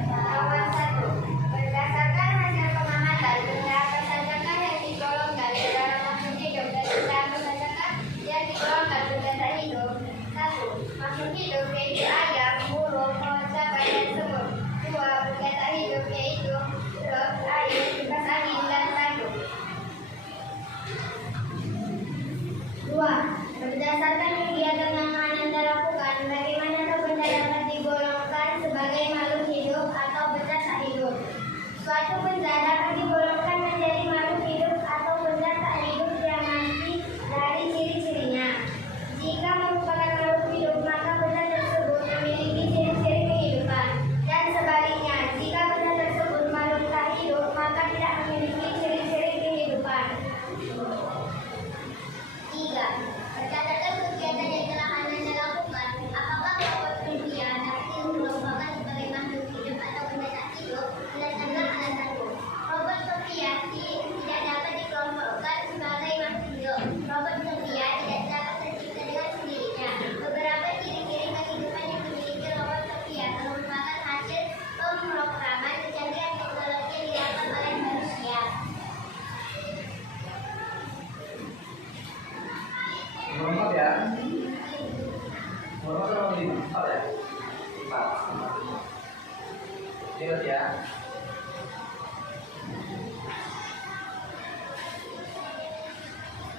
Nomor 1. Berdasarkan hasil pengamatan, benda pesandakan yang digolongkan ke dalam makhluk hidup dan benda pesandakan yang digolongkan benda tak hidup. 1. Makhluk hidup yaitu ayam, burung, pohon saban, dan semut. 2. Benda tak hidup yaitu rok, air, kipas angin, dan tanduk. 2. Berdasarkan kegiatan yang Anda lakukan, bagaimanakah benda dapat digolongkan sebagai makhluk hidup atau benda tak hidup? Suatu benda dapat digolongkan menjadi makhluk hidup atau benda tak hidup yang nanti dari ciri-cirinya. Jika merupakan makhluk hidup, maka benda tersebut memiliki ciri-ciri kehidupan. Dan sebaliknya, jika benda tersebut makhluk tak hidup, maka tidak memiliki ciri-ciri kehidupan. 3. Berdasarkan kegiatan yang telah Anda lakukan, apakah robot Sofia dapat dikelompokkan sebagai makhluk hidup atau benda tak hidup? Berdasarkan alasanku, robot Sofia tidak dapat dikelompokkan sebagai makhluk hidup. Robot Sofia tidak dapat tercipta dengan sendirinya. Beberapa ciri-ciri kehidupan yang dimiliki robot Sofia merupakan hasil pemrograman kecanggihan teknologi yang dilakukan oleh manusia. Nomor 4 ya. Nomor 4 atau nomor 5? 4 ya? 4. Ingat ya.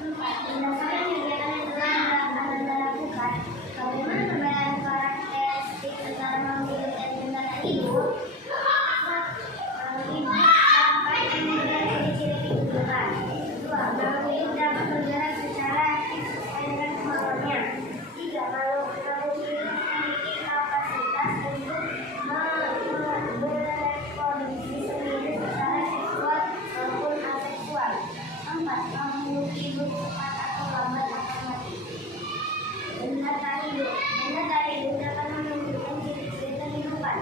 Berdasarkan kegiatan yang telah Anda lakukan, bagaimana perbedaan karakteristik antara makhluk hidup dan benda tak hidup? Makhluk hidup dapat memiliki ciri-ciri kehidupan. 2. Makhluk hidup dapat bergerak secara aktif sesuai dengan kemauannya. 3. Makhluk hidup memiliki kapasitas untuk bereproduksi sendiri secara seksual maupun aseksual. 4. Makhluk hidup cepat atau lambat akan mati. Benda tak hidup. Benda tak hidup dapat menunjukkan ciri-ciri kehidupan.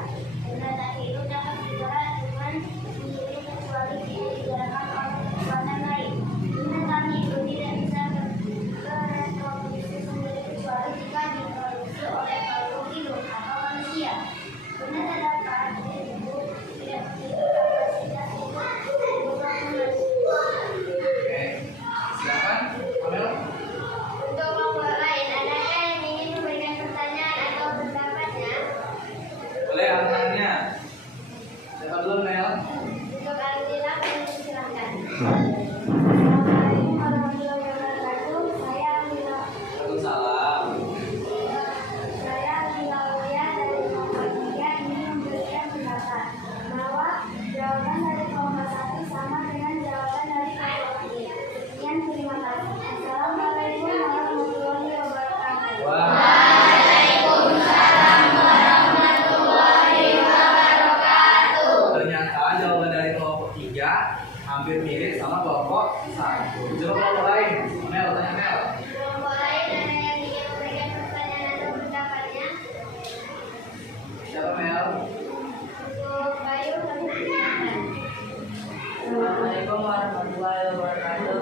Benda tak hidup dapat bergerak dengan sendiri kecuali jika digerakkan oleh kekuatan lain. Benda tak hidup tidak bisa bereproduksi sendiri kecuali jika diproduksi oleh makhluk hidup atau manusia. Benda tak dapat hidup tidak memiliki kapasitas untuk mati. Oke. Silakan, Amel. Untuk kelompok lain, adakah yang ingin memberikan pertanyaan atau pendapatnya? Boleh angkatnya. Siapa dulu, Mel? Untuk Alhamdulillah, kami silakan. Assalamualaikum warahmatullahi wabarakatuh. Saya Alhamdulillah. Waalaikumsalam. Saya Alhamdulillah dari kelompok 3 ingin memberikan pendapat bahwa jawaban dari kelompok 1 sama dengan jawaban dari kelompok 2. Sekian, terima kasih. Assalamualaikum warahmatullahi wabarakatuh. Ternyata jawaban dari kelompok 3 hampir mirip sama kelompok 1. Coba kelompok lain. Mel, tanya Mel. Kelompok lain ada yang ingin memberikan pertanyaan atau pendapatnya? Siapa Mel? Untuk Bayu, kami silakan. Assalamualaikum warahmatullahi wabarakatuh.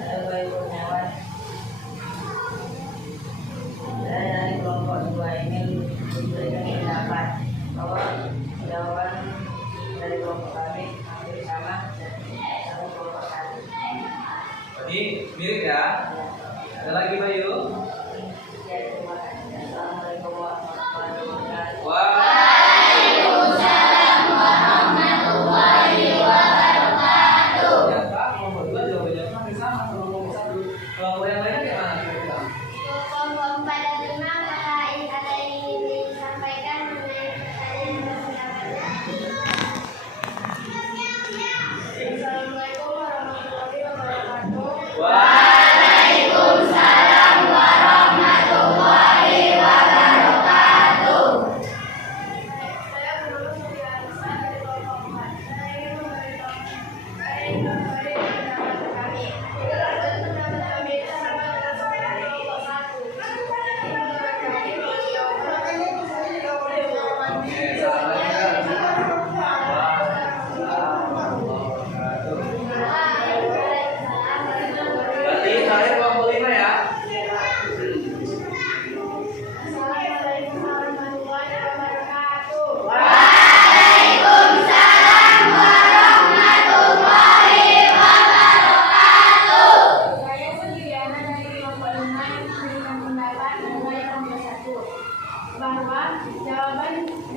Saya Bayu Kurniawan. Saya dari kelompok 2 ini memberikan pendapat bahwa jawaban dari kelompok kami hampir sama dengan kelompok 1. Tadi mirip ya? Ada lagi Bayu? Ya, terima kasih. Assalamualaikum warahmatullahi wabarakatuh. Ternyata kelompok 2 jawabannya hampir sama sama kelompok 1. Kelompok yang lainnya kayak mana kira-kira? Untuk kelompok 4 dan 5, apakah ada yang ingin disampaikan mengenai pertanyaan dan pendapatnya? Assalamualaikum warahmatullahi wabarakatuh. Waalaikumsalam.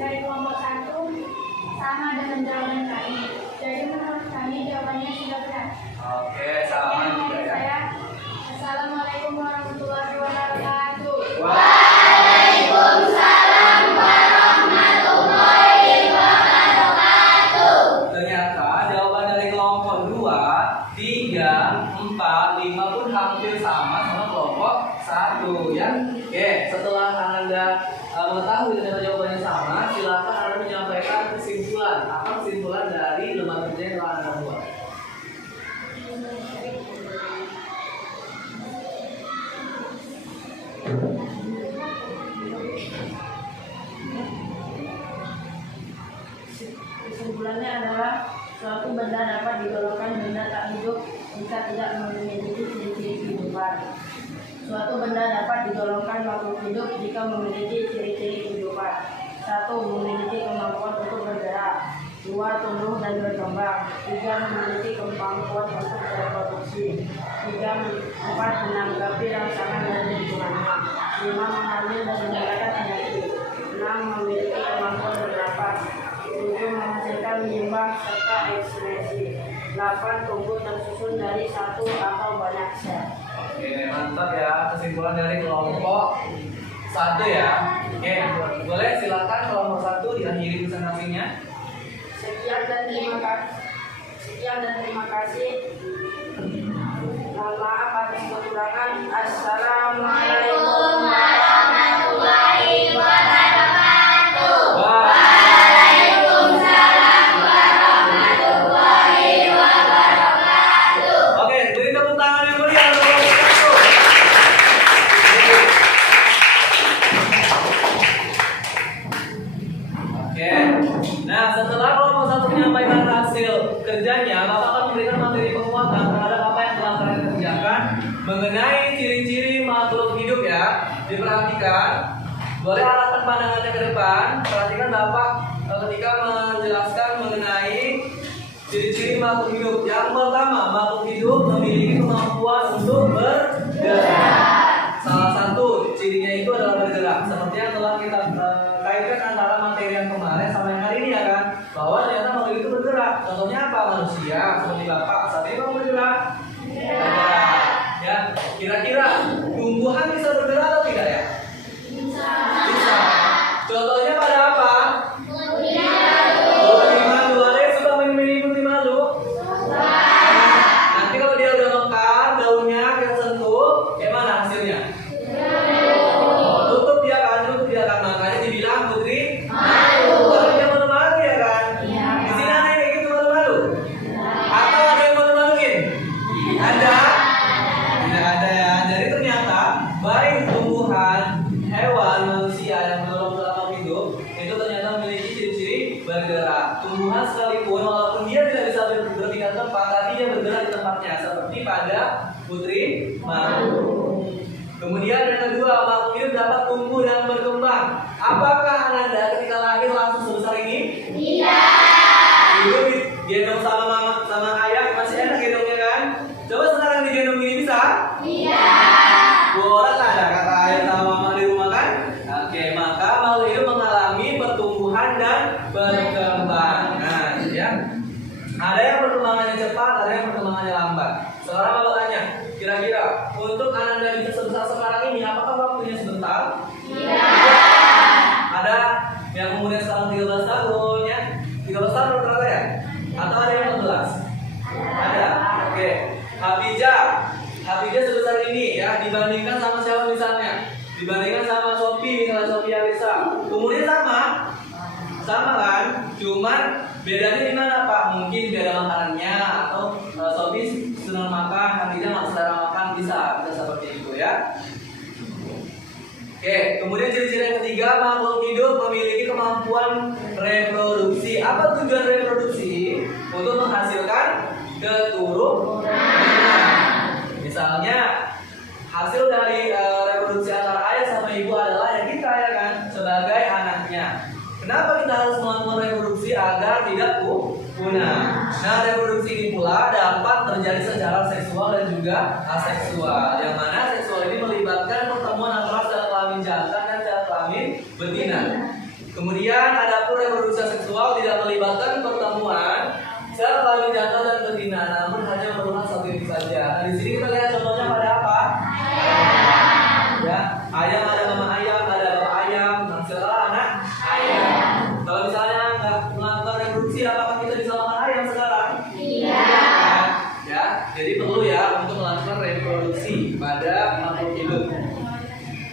dari kelompok 1 sama dengan jawaban kami. Jadi menurut kami jawabannya sudah benar. Oke, sama Sekian juga dari ya. saya. Assalamualaikum warahmatullahi wabarakatuh. Ternyata jawaban dari kelompok 2, 3, 4, 5 pun hampir sama kelompok 1 ya. Oke, setelah Anda mengetahui ternyata jawabannya sama, silakan Anda menyampaikan kesimpulan. Apa kesimpulan dari lembar kerja yang telah Anda buat? Kesimpulannya adalah suatu benda dapat digolongkan benda tak hidup jika tidak memiliki ciri-ciri kehidupan. Suatu benda dapat digolongkan makhluk hidup jika memiliki ciri-ciri kehidupan. 1. Memiliki kemampuan untuk bergerak. 2. Tumbuh dan berkembang. 3. Memiliki kemampuan untuk reproduksi. 4. Menanggapi rangsangan dari lingkungannya. 5. Mengambil dan menjaga penyakit. 6. Memiliki kemampuan bernapas. 7. Menghasilkan limbah serta ekskresi. 8. Tumbuh tersusun dari satu atau banyak sel. Oke, mantap ya. Kesimpulan dari kelompok 1 ya. Oke, boleh silakan kelompok 1 diakhiri presentasinya. Sekian dan terima kasih. Mohon maaf atas kekurangan. Assalamualaikum warahmatullahi wabarakatuh. Oke, beri tepuk tangan yang meriah untuk kelompok 1. Oke, nah setelah kelompok 1 menyampaikan hasil kerjanya, maka akan memberikan materi penguatan terhadap apa yang telah kalian kerjakan mengenai ciri-ciri makhluk hidup ya. Diperhatikan, boleh arahkan pandangannya ke depan. Perhatikan Bapak ketika menjelaskan mengenai ciri-ciri makhluk hidup. Yang pertama, makhluk hidup memiliki kemampuan untuk bergerak. Salah satu cirinya itu adalah bergerak. Seperti yang telah kita kaitkan antara materi yang kemarin sama yang hari ini ya kan, bahwa ternyata makhluk itu bergerak. Contohnya apa? Manusia seperti Bapak saat ini mau bergerak. Bergerak. Ya, kira-kira tumbuhan bisa bergerak atau tidak ya? Bisa. Contohnya pada apa? Putih malu. Ada yang suka main-main putih malu? Nanti kalau dia udah mekar, daunnya kita sentuh, gimana hasilnya? Tutup dia kan, makanya dibilang putri malu. Kalau dia malu-malu ya kan? Di sini ada yang kayak gitu malu-malu? Atau ada yang malu-maluin? Ada? Tidak ada ya. Jadi ternyata baik tumbuhan, hewan, manusia yang belum dalam hidup itu ternyata memiliki ciri-ciri bergerak. Tumbuhan sekalipun walaupun dia tidak bisa berpindah tempat, tapi dia bergerak di tempatnya seperti pada putri malu. Kemudian yang kedua, makhluk hidup dapat tumbuh dan berkembang. Apakah Anda ketika lahir langsung sebesar ini? Tidak. Dulu digendong sama mama, sama ayah masih enak gendongnya kan? Coba sekarang digendong ini bisa? Tidak. Borat ada kata ayah sama mama di rumah kan? Oke, maka makhluk hidup mengalami pertumbuhan dan perkembangan ya. Ada yang perkembangannya cepat, ada yang perkembangannya lambat. Sekarang kalau tanya, kira-kira untuk Anda bisa sebesar sekarang ini, apakah waktunya sebentar? Tidak. Ada yang umurnya sekarang 13 tahun ya? 13 tahun rata-rata ya? Atau ada yang 14? Ada. Oke. Habijah sebesar ini ya, dibandingkan sama siapa misalnya? Dibandingkan sama Sophie, misalnya Sophie Alisa. Umurnya sama? Sama kan? Cuman bedanya di mana Pak? Mungkin beda makanannya atau Sophie senang makan, Habijah nggak selera makan, bisa seperti itu ya. Oke, kemudian ciri-ciri yang ketiga, makhluk hidup memiliki kemampuan reproduksi. Apa tujuan reproduksi? Untuk menghasilkan keturunan. Misalnya hasil dari reproduksi antara ayah sama ibu adalah yang kita ya kan, sebagai anaknya. Kenapa kita harus melakukan reproduksi agar tidak punah? Nah, reproduksi ini pula dapat terjadi secara seksual dan juga aseksual. Yang mana seksual ini melibatkan pertemuan antara sel kelamin jantan dan sel kelamin betina. Kemudian ada reproduksi seksual tidak melibatkan pertemuan secara kelamin jantan dan betina, namun hanya memerlukan satu ini saja. Nah, di sini kita lihat contohnya pada apa? Ya, ayam ada mama ayam, ada bapak ayam, menghasilkan anak ayam. Kalau misalnya nggak melakukan reproduksi, apakah kita bisa makan ayam sekarang? Iya. Ya, jadi perlu ya untuk melakukan reproduksi pada makhluk hidup.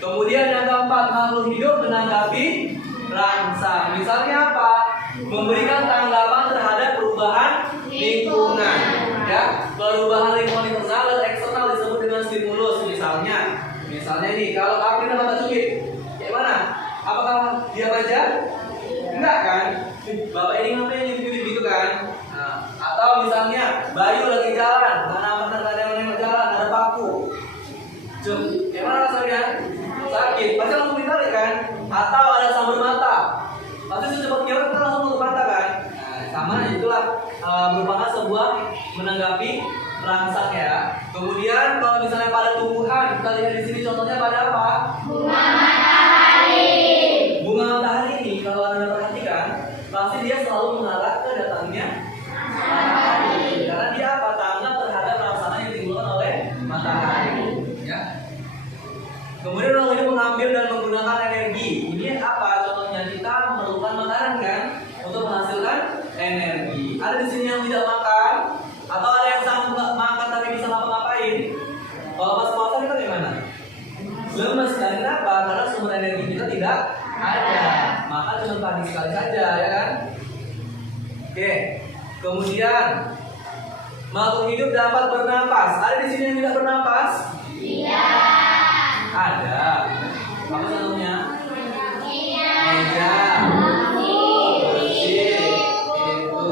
Kemudian yang keempat, makhluk hidup menanggapi rangsang. Misalnya apa? Memberikan tanggapan terhadap perubahan lingkungan. Ya, perubahan lingkungan internal dan eksternal disebut dengan stimulus. Misalnya nih, kalau April dapat cubit, kayak mana? Apakah dia baca? Enggak kan? Bapak ini ngapain cubit gitu kan? Nah, atau misalnya Bayu lagi jalan, mana ada yang nengok jalan, ada paku. Kayak mana rasanya? Sakit, pasti langsung ditarik kan? Atau ada sambar mata, pasti secepat kilat kita langsung tutup mata kan? Nah, sama itulah merupakan sebuah menanggapi rangsang ya. Kemudian kalau misalnya pada tumbuhan, kita lihat di sini contohnya pada apa? Bunga matahari. Bunga matahari ini kalau Anda perhatikan, pasti dia selalu mengarah ke datangnya matahari. Karena dia apa? Tanggap terhadap rangsangan yang ditimbulkan oleh matahari. Ya. Kemudian orang ini mengambil dan menggunakan energi. Ini apa? Contohnya kita memerlukan makanan kan untuk menghasilkan energi. Ada di sini yang tidak makan, atau ada yang sangat makan tapi bisa ngapa-ngapain. Kalau pas puasa kita gimana? Lemes. Kenapa? Karena sumber energi kita tidak ada. Makan cuma pagi sekali saja, ya kan? Oke. Kemudian makhluk hidup dapat bernapas. Ada di sini yang tidak bernapas? Tidak. Ada. Apa contohnya? Meja. Meja. Kursi. Itu.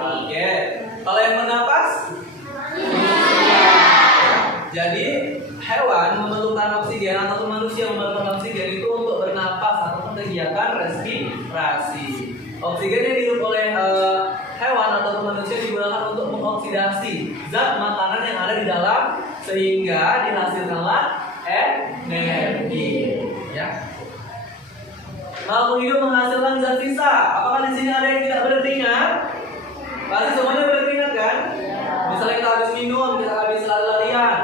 Oke. Kalau yang bernapas? Manusia. Jadi hewan memerlukan oksigen atau manusia memerlukan oksigen itu untuk bernapas ataupun kegiatan respirasi. Oksigen yang dihirup oleh hewan atau manusia digunakan untuk mengoksidasi zat makanan yang ada di dalam sehingga dihasilkanlah energi. Ya. Makhluk hidup menghasilkan zat sisa. Apakah di sini ada yang tidak berkeringat? Pasti semuanya berkeringat kan? Misalnya kita habis minum, kita habis lari-larian,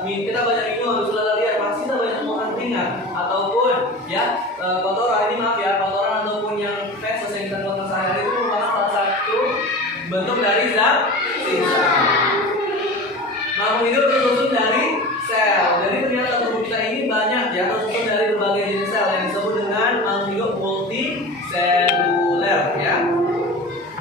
kita banyak minum habis lari-larian, pasti kita banyak mengeluarkan keringat. Ataupun ya kotoran, ini maaf ya, kotoran ataupun yang feses yang kita keluarkan sehari-hari itu merupakan salah satu bentuk dari zat sisa. Makhluk hidup tersusun dari sel. Jadi ternyata tubuh kita ini banyak ya, tersusun dari berbagai jenis sel yang disebut dengan makhluk hidup multiseluler ya.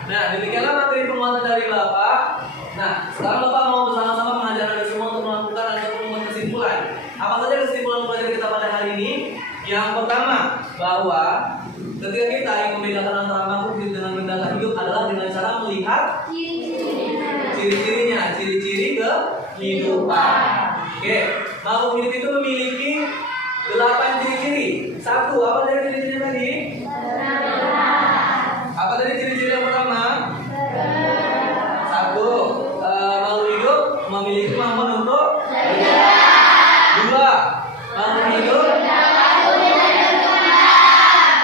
Nah, demikianlah materi penguatan dari Bapak. Nah, sekarang Bapak mau bersama-sama mengajar Anda semua untuk melakukan atau membuat kesimpulan. Apa saja kesimpulan pelajaran kita pada hari ini? Yang pertama, bahwa ketika kita ingin membedakan antara makhluk hidup dengan benda tak hidup adalah dengan cara melihat ciri-cirinya, ciri-ciri kehidupan. Oke, makhluk hidup itu memiliki 8 ciri-ciri. Satu, apa dari ciri-cirinya tadi? Apa tadi ciri-ciri yang pertama? Satu, makhluk hidup memiliki kemampuan untuk bergerak. Dua, makhluk hidup.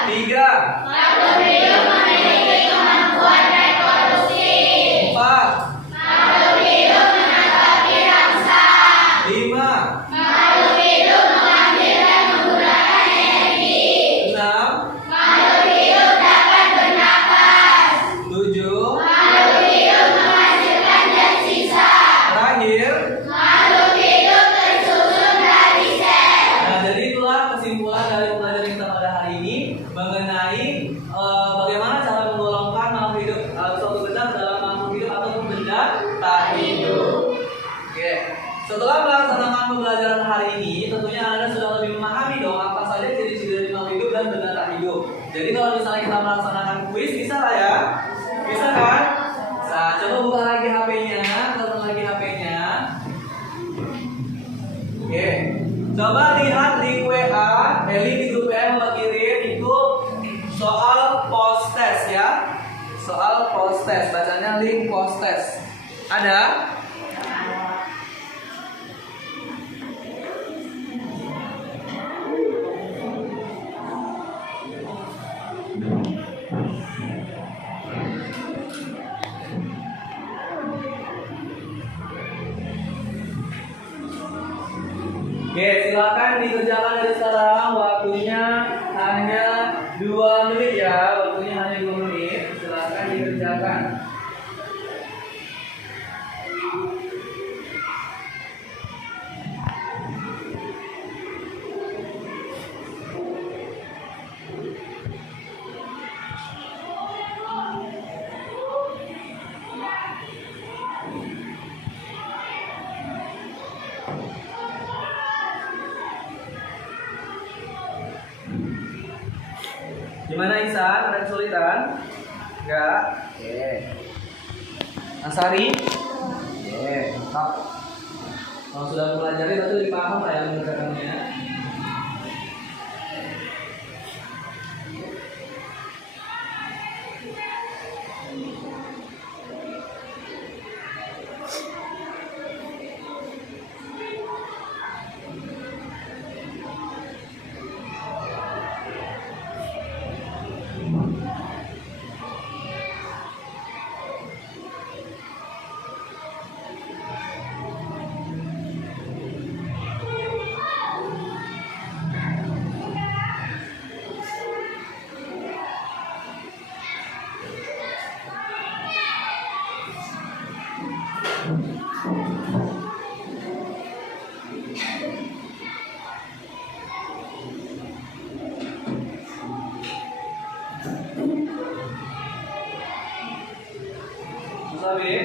Tiga, Makhluk hidup memiliki kemampuan reproduksi. empat, Makhluk hidup menanggapi rangsang. lima, Makhluk hidup mengambil dan menggunakan energi. enam, Makhluk hidup dapat bernapas. tujuh, Makhluk hidup menghasilkan zat sisa. terakhir. Makhluk hidup tersusun dari sel. Nah, jadi itulah kesimpulan dari pelajaran kita pada hari ini mengenai bagaimana cara menggolongkan makhluk hidup suatu benda ke dalam makhluk hidup ataupun benda tak hidup. Oke, setelah melaksanakan pembelajaran hari ini, tentunya Anda sudah lebih memahami dong apa saja ciri-ciri dari makhluk hidup dan benda tak hidup. Jadi kalau misalnya kita melaksanakan kuis, bisa lah ya? Bisa kan? Nah, coba buka lagi HP-nya, telepon lagi HP-nya. Oke, coba lihat link WA, link di grup WA yang Mbak kirim itu soal post test ya. Soal post test, bacanya link post test. Ada? silakan dikerjakan dari sekarang. Waktunya hanya 2 menit ya. Waktunya hanya 2 menit. Silakan dikerjakan. Gimana Insan? Ada kesulitan? Enggak? Oke. Ansari? Oke, mantap. Kalau sudah mempelajari tentu dipaham lah ya mengerjakannya. Sabi.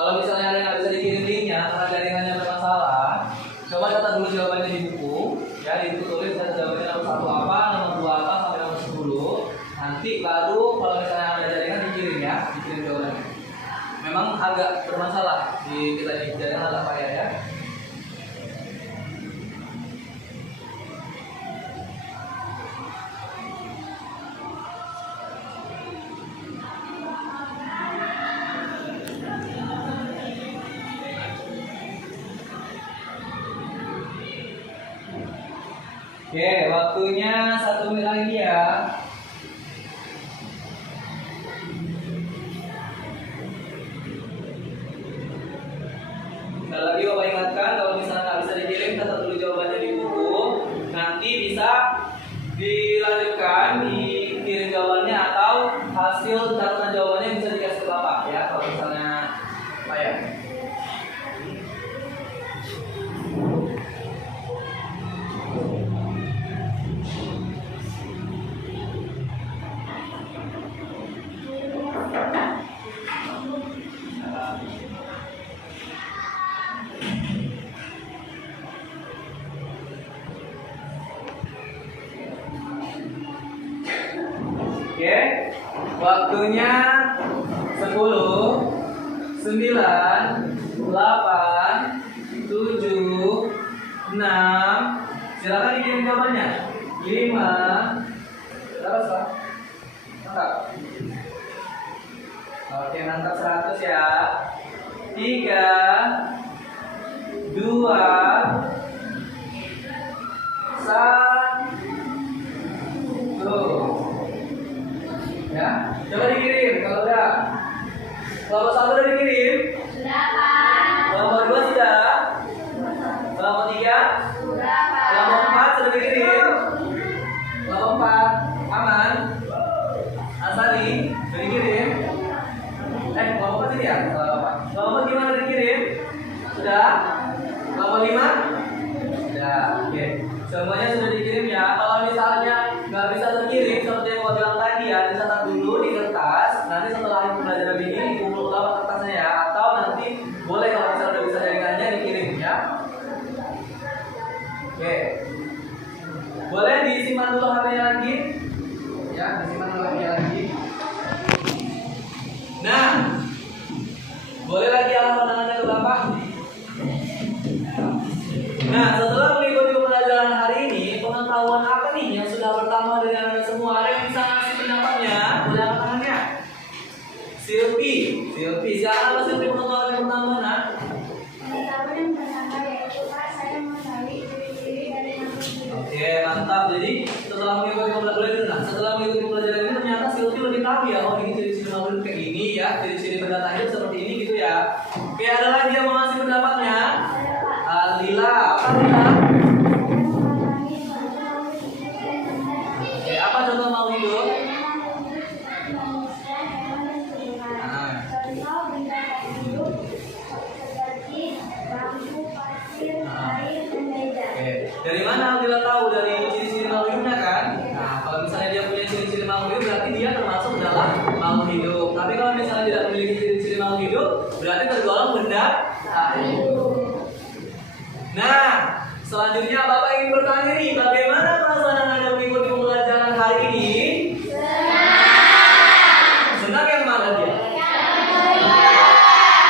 Kalau misalnya ada yang nggak bisa dikirim linknya karena jaringannya bermasalah, coba catat dulu jawabannya di buku. Ya, di buku tulis ada jawabannya nomor 1 apa, nomor 2 apa, sampai nomor 10. Nanti baru kalau misalnya ada jaringan dikirim ya, dikirim jawabannya. Memang agak bermasalah di kita di jaringan agak payah ya. Oke, waktunya 1 menit lagi ya. Sekali lagi Bapak ingatkan, kalau misalnya nggak bisa dikirim, catat dulu jawabannya di buku. Nanti bisa dilanjutkan, dikirim jawabannya atau hasil catatan jawabannya bisa dikasih ke Bapak ya. Kalau misalnya payah. Oke, waktunya 10, 9, 8, 7, 6. Silakan dikirim jawabannya. 5. Berapa Pak? Mantap. Oke, mantap 100 ya. 3, 2, 1. Ya, coba dikirim kalau udah. Kelompok 1 udah dikirim? Sudah, Pak. Kelompok 2 sudah? Kelompok 3? Sudah, Pak. Kelompok 4 sudah dikirim? Kelompok 4 aman? Asari sudah dikirim? Kelompok 4 ini ya? Kelompok gimana udah dikirim? Sudah? Kelompok 5? Sudah, oke. Semuanya sudah dikirim ya. Kalau misalnya nggak bisa terkirim seperti yang gua bilang tadi ya, dicatat dulu di kertas. Nanti setelah pembelajaran ini dikumpul ulang kertasnya ya. Atau nanti boleh kalau misalnya udah bisa jaringannya dikirim ya. Oke. Boleh disimpan dulu HP-nya lagi. Ya, disimpan dulu HP-nya lagi. Nah, boleh lagi halaman tangannya ke belakang. Nah, setelah mengikuti pembelajaran hari ini, pengetahuan apa nih yang sudah bertambah dengan Anda semua? Ada yang bisa ngasih pendapatnya? Boleh angkat tangannya. Silvi, siapa apa Silvi pengetahuan yang bertambah, nak? Pengetahuan yang pertama yaitu Pak, saya mengetahui ciri-ciri dari makhluk hidup. Oke, mantap. Jadi setelah mengikuti pembelajaran ini ternyata Silvi lebih tahu ya, oh ini ciri-ciri makhluk hidup kayak gini ya, ciri-ciri benda tak hidup seperti ini gitu ya. Oke, ada lagi yang mau ngasih pendapatnya? Saya Pak, Lila, apa Lila? memahami makhluk hidup dan benda Oke, apa contoh makhluk hidup? seperti manusia, hewan, dan tumbuhan. Ah. Contoh benda tak hidup seperti bambu, pasir, air, dan meja. Oke, dari mana Lila tahu? Dari ciri-ciri makhluk hidupnya kan? Nah, kalau misalnya dia punya ciri-ciri makhluk hidup, berarti dia termasuk dalam makhluk hidup. Tapi kalau misalnya tidak memiliki ciri-ciri makhluk hidup, berarti tergolong benda tak hidup. Nah, selanjutnya Bapak ingin bertanya nih, bagaimana perasaan Anda mengikuti pembelajaran hari ini? Senang yang mana dia?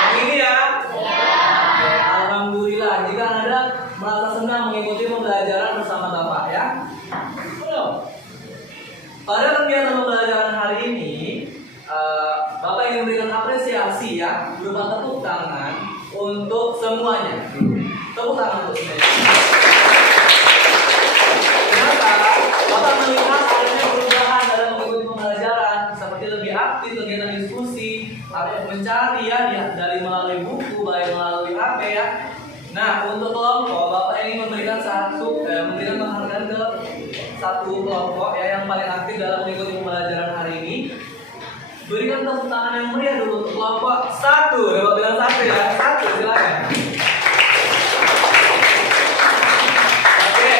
Yang ini ya? Oke, alhamdulillah. Jika Anda merasa senang mengikuti pembelajaran bersama Bapak ya. Belum? Pada kegiatan pembelajaran hari ini, Bapak ingin memberikan apresiasi ya, berupa tepuk tangan untuk semuanya. Tepuk tangan untuk semuanya. Kenapa? Bapak melihat adanya perubahan dalam mengikuti pembelajaran, seperti lebih aktif kegiatan diskusi, atau mencari ya dari melalui buku, baik melalui HP ya. Nah, untuk kelompok, Bapak ingin memberikan memberikan penghargaan ke satu kelompok ya yang paling aktif dalam mengikuti pembelajaran hari ini. Berikan tepuk tangan yang meriah dulu untuk kelompok 1. Bapak bilang 1 ya. 1, silakan. Oke,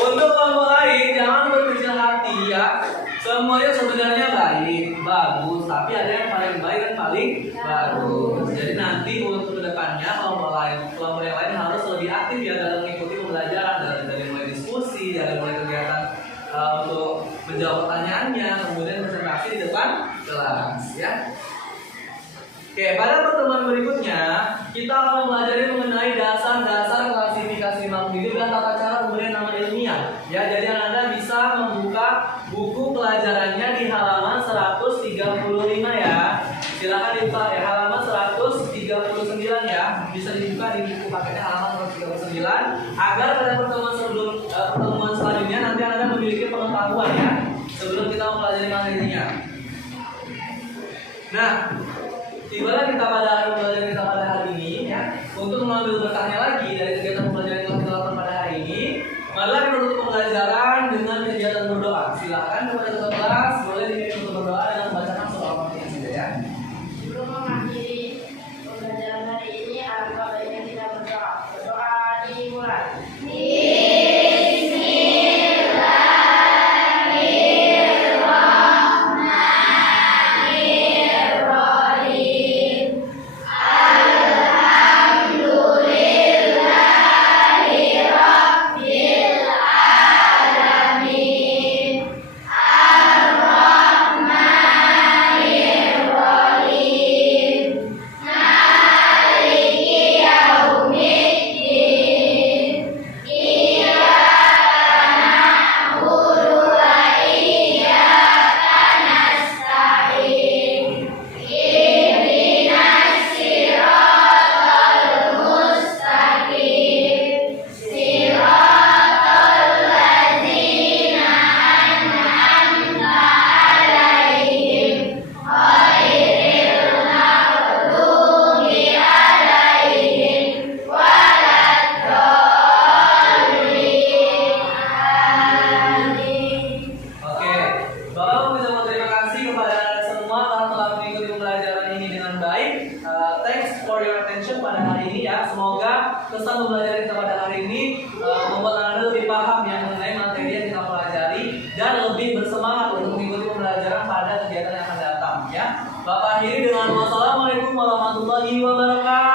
untuk kelompok lain jangan berkecil hati ya. Semuanya sebenarnya baik, bagus, tapi ada yang paling baik dan paling bagus. Jadi nanti untuk kedepannya kelompok yang lain harus lebih aktif ya dalam mengikuti pembelajaran, dari mulai diskusi, dari mulai kegiatan untuk menjawab pertanyaannya, kemudian presentasi di depan kelas ya. Oke, pada pertemuan berikutnya kita akan mempelajari mengenai dasar-dasar klasifikasi makhluk hidup dan tata cara pemberian nama ilmiah. Ya, jadi Anda bisa membuka buku pelajarannya di halaman 135 ya. Silakan dibuka ya, halaman 139 ya. Bisa dibuka di buku paketnya halaman 139 agar pada pertemuan selanjutnya nanti Anda memiliki pengetahuan ya sebelum kita mempelajari materinya. Nah, tibalah kita pada pembelajaran kita pada hari ini ya. Untuk mengambil berkahnya lagi dari kegiatan pembelajaran yang kita lakukan pada hari ini, marilah kita tutup pembelajaran dengan kegiatan berdoa. Silakan kepada ketua kelas boleh dipimpin untuk berdoa dengan membacakan surah Al-Fatihah saja ya. Sebelum mengakhiri pembelajaran hari ini, alangkah baiknya kita berdoa. Berdoa dimulai. Kesan pembelajaran kita pada hari ini membuat Anda lebih paham yang mengenai materi yang kita pelajari dan lebih bersemangat untuk mengikuti pembelajaran pada kegiatan yang akan datang ya. Bapak akhiri dengan wassalamualaikum warahmatullahi wabarakatuh.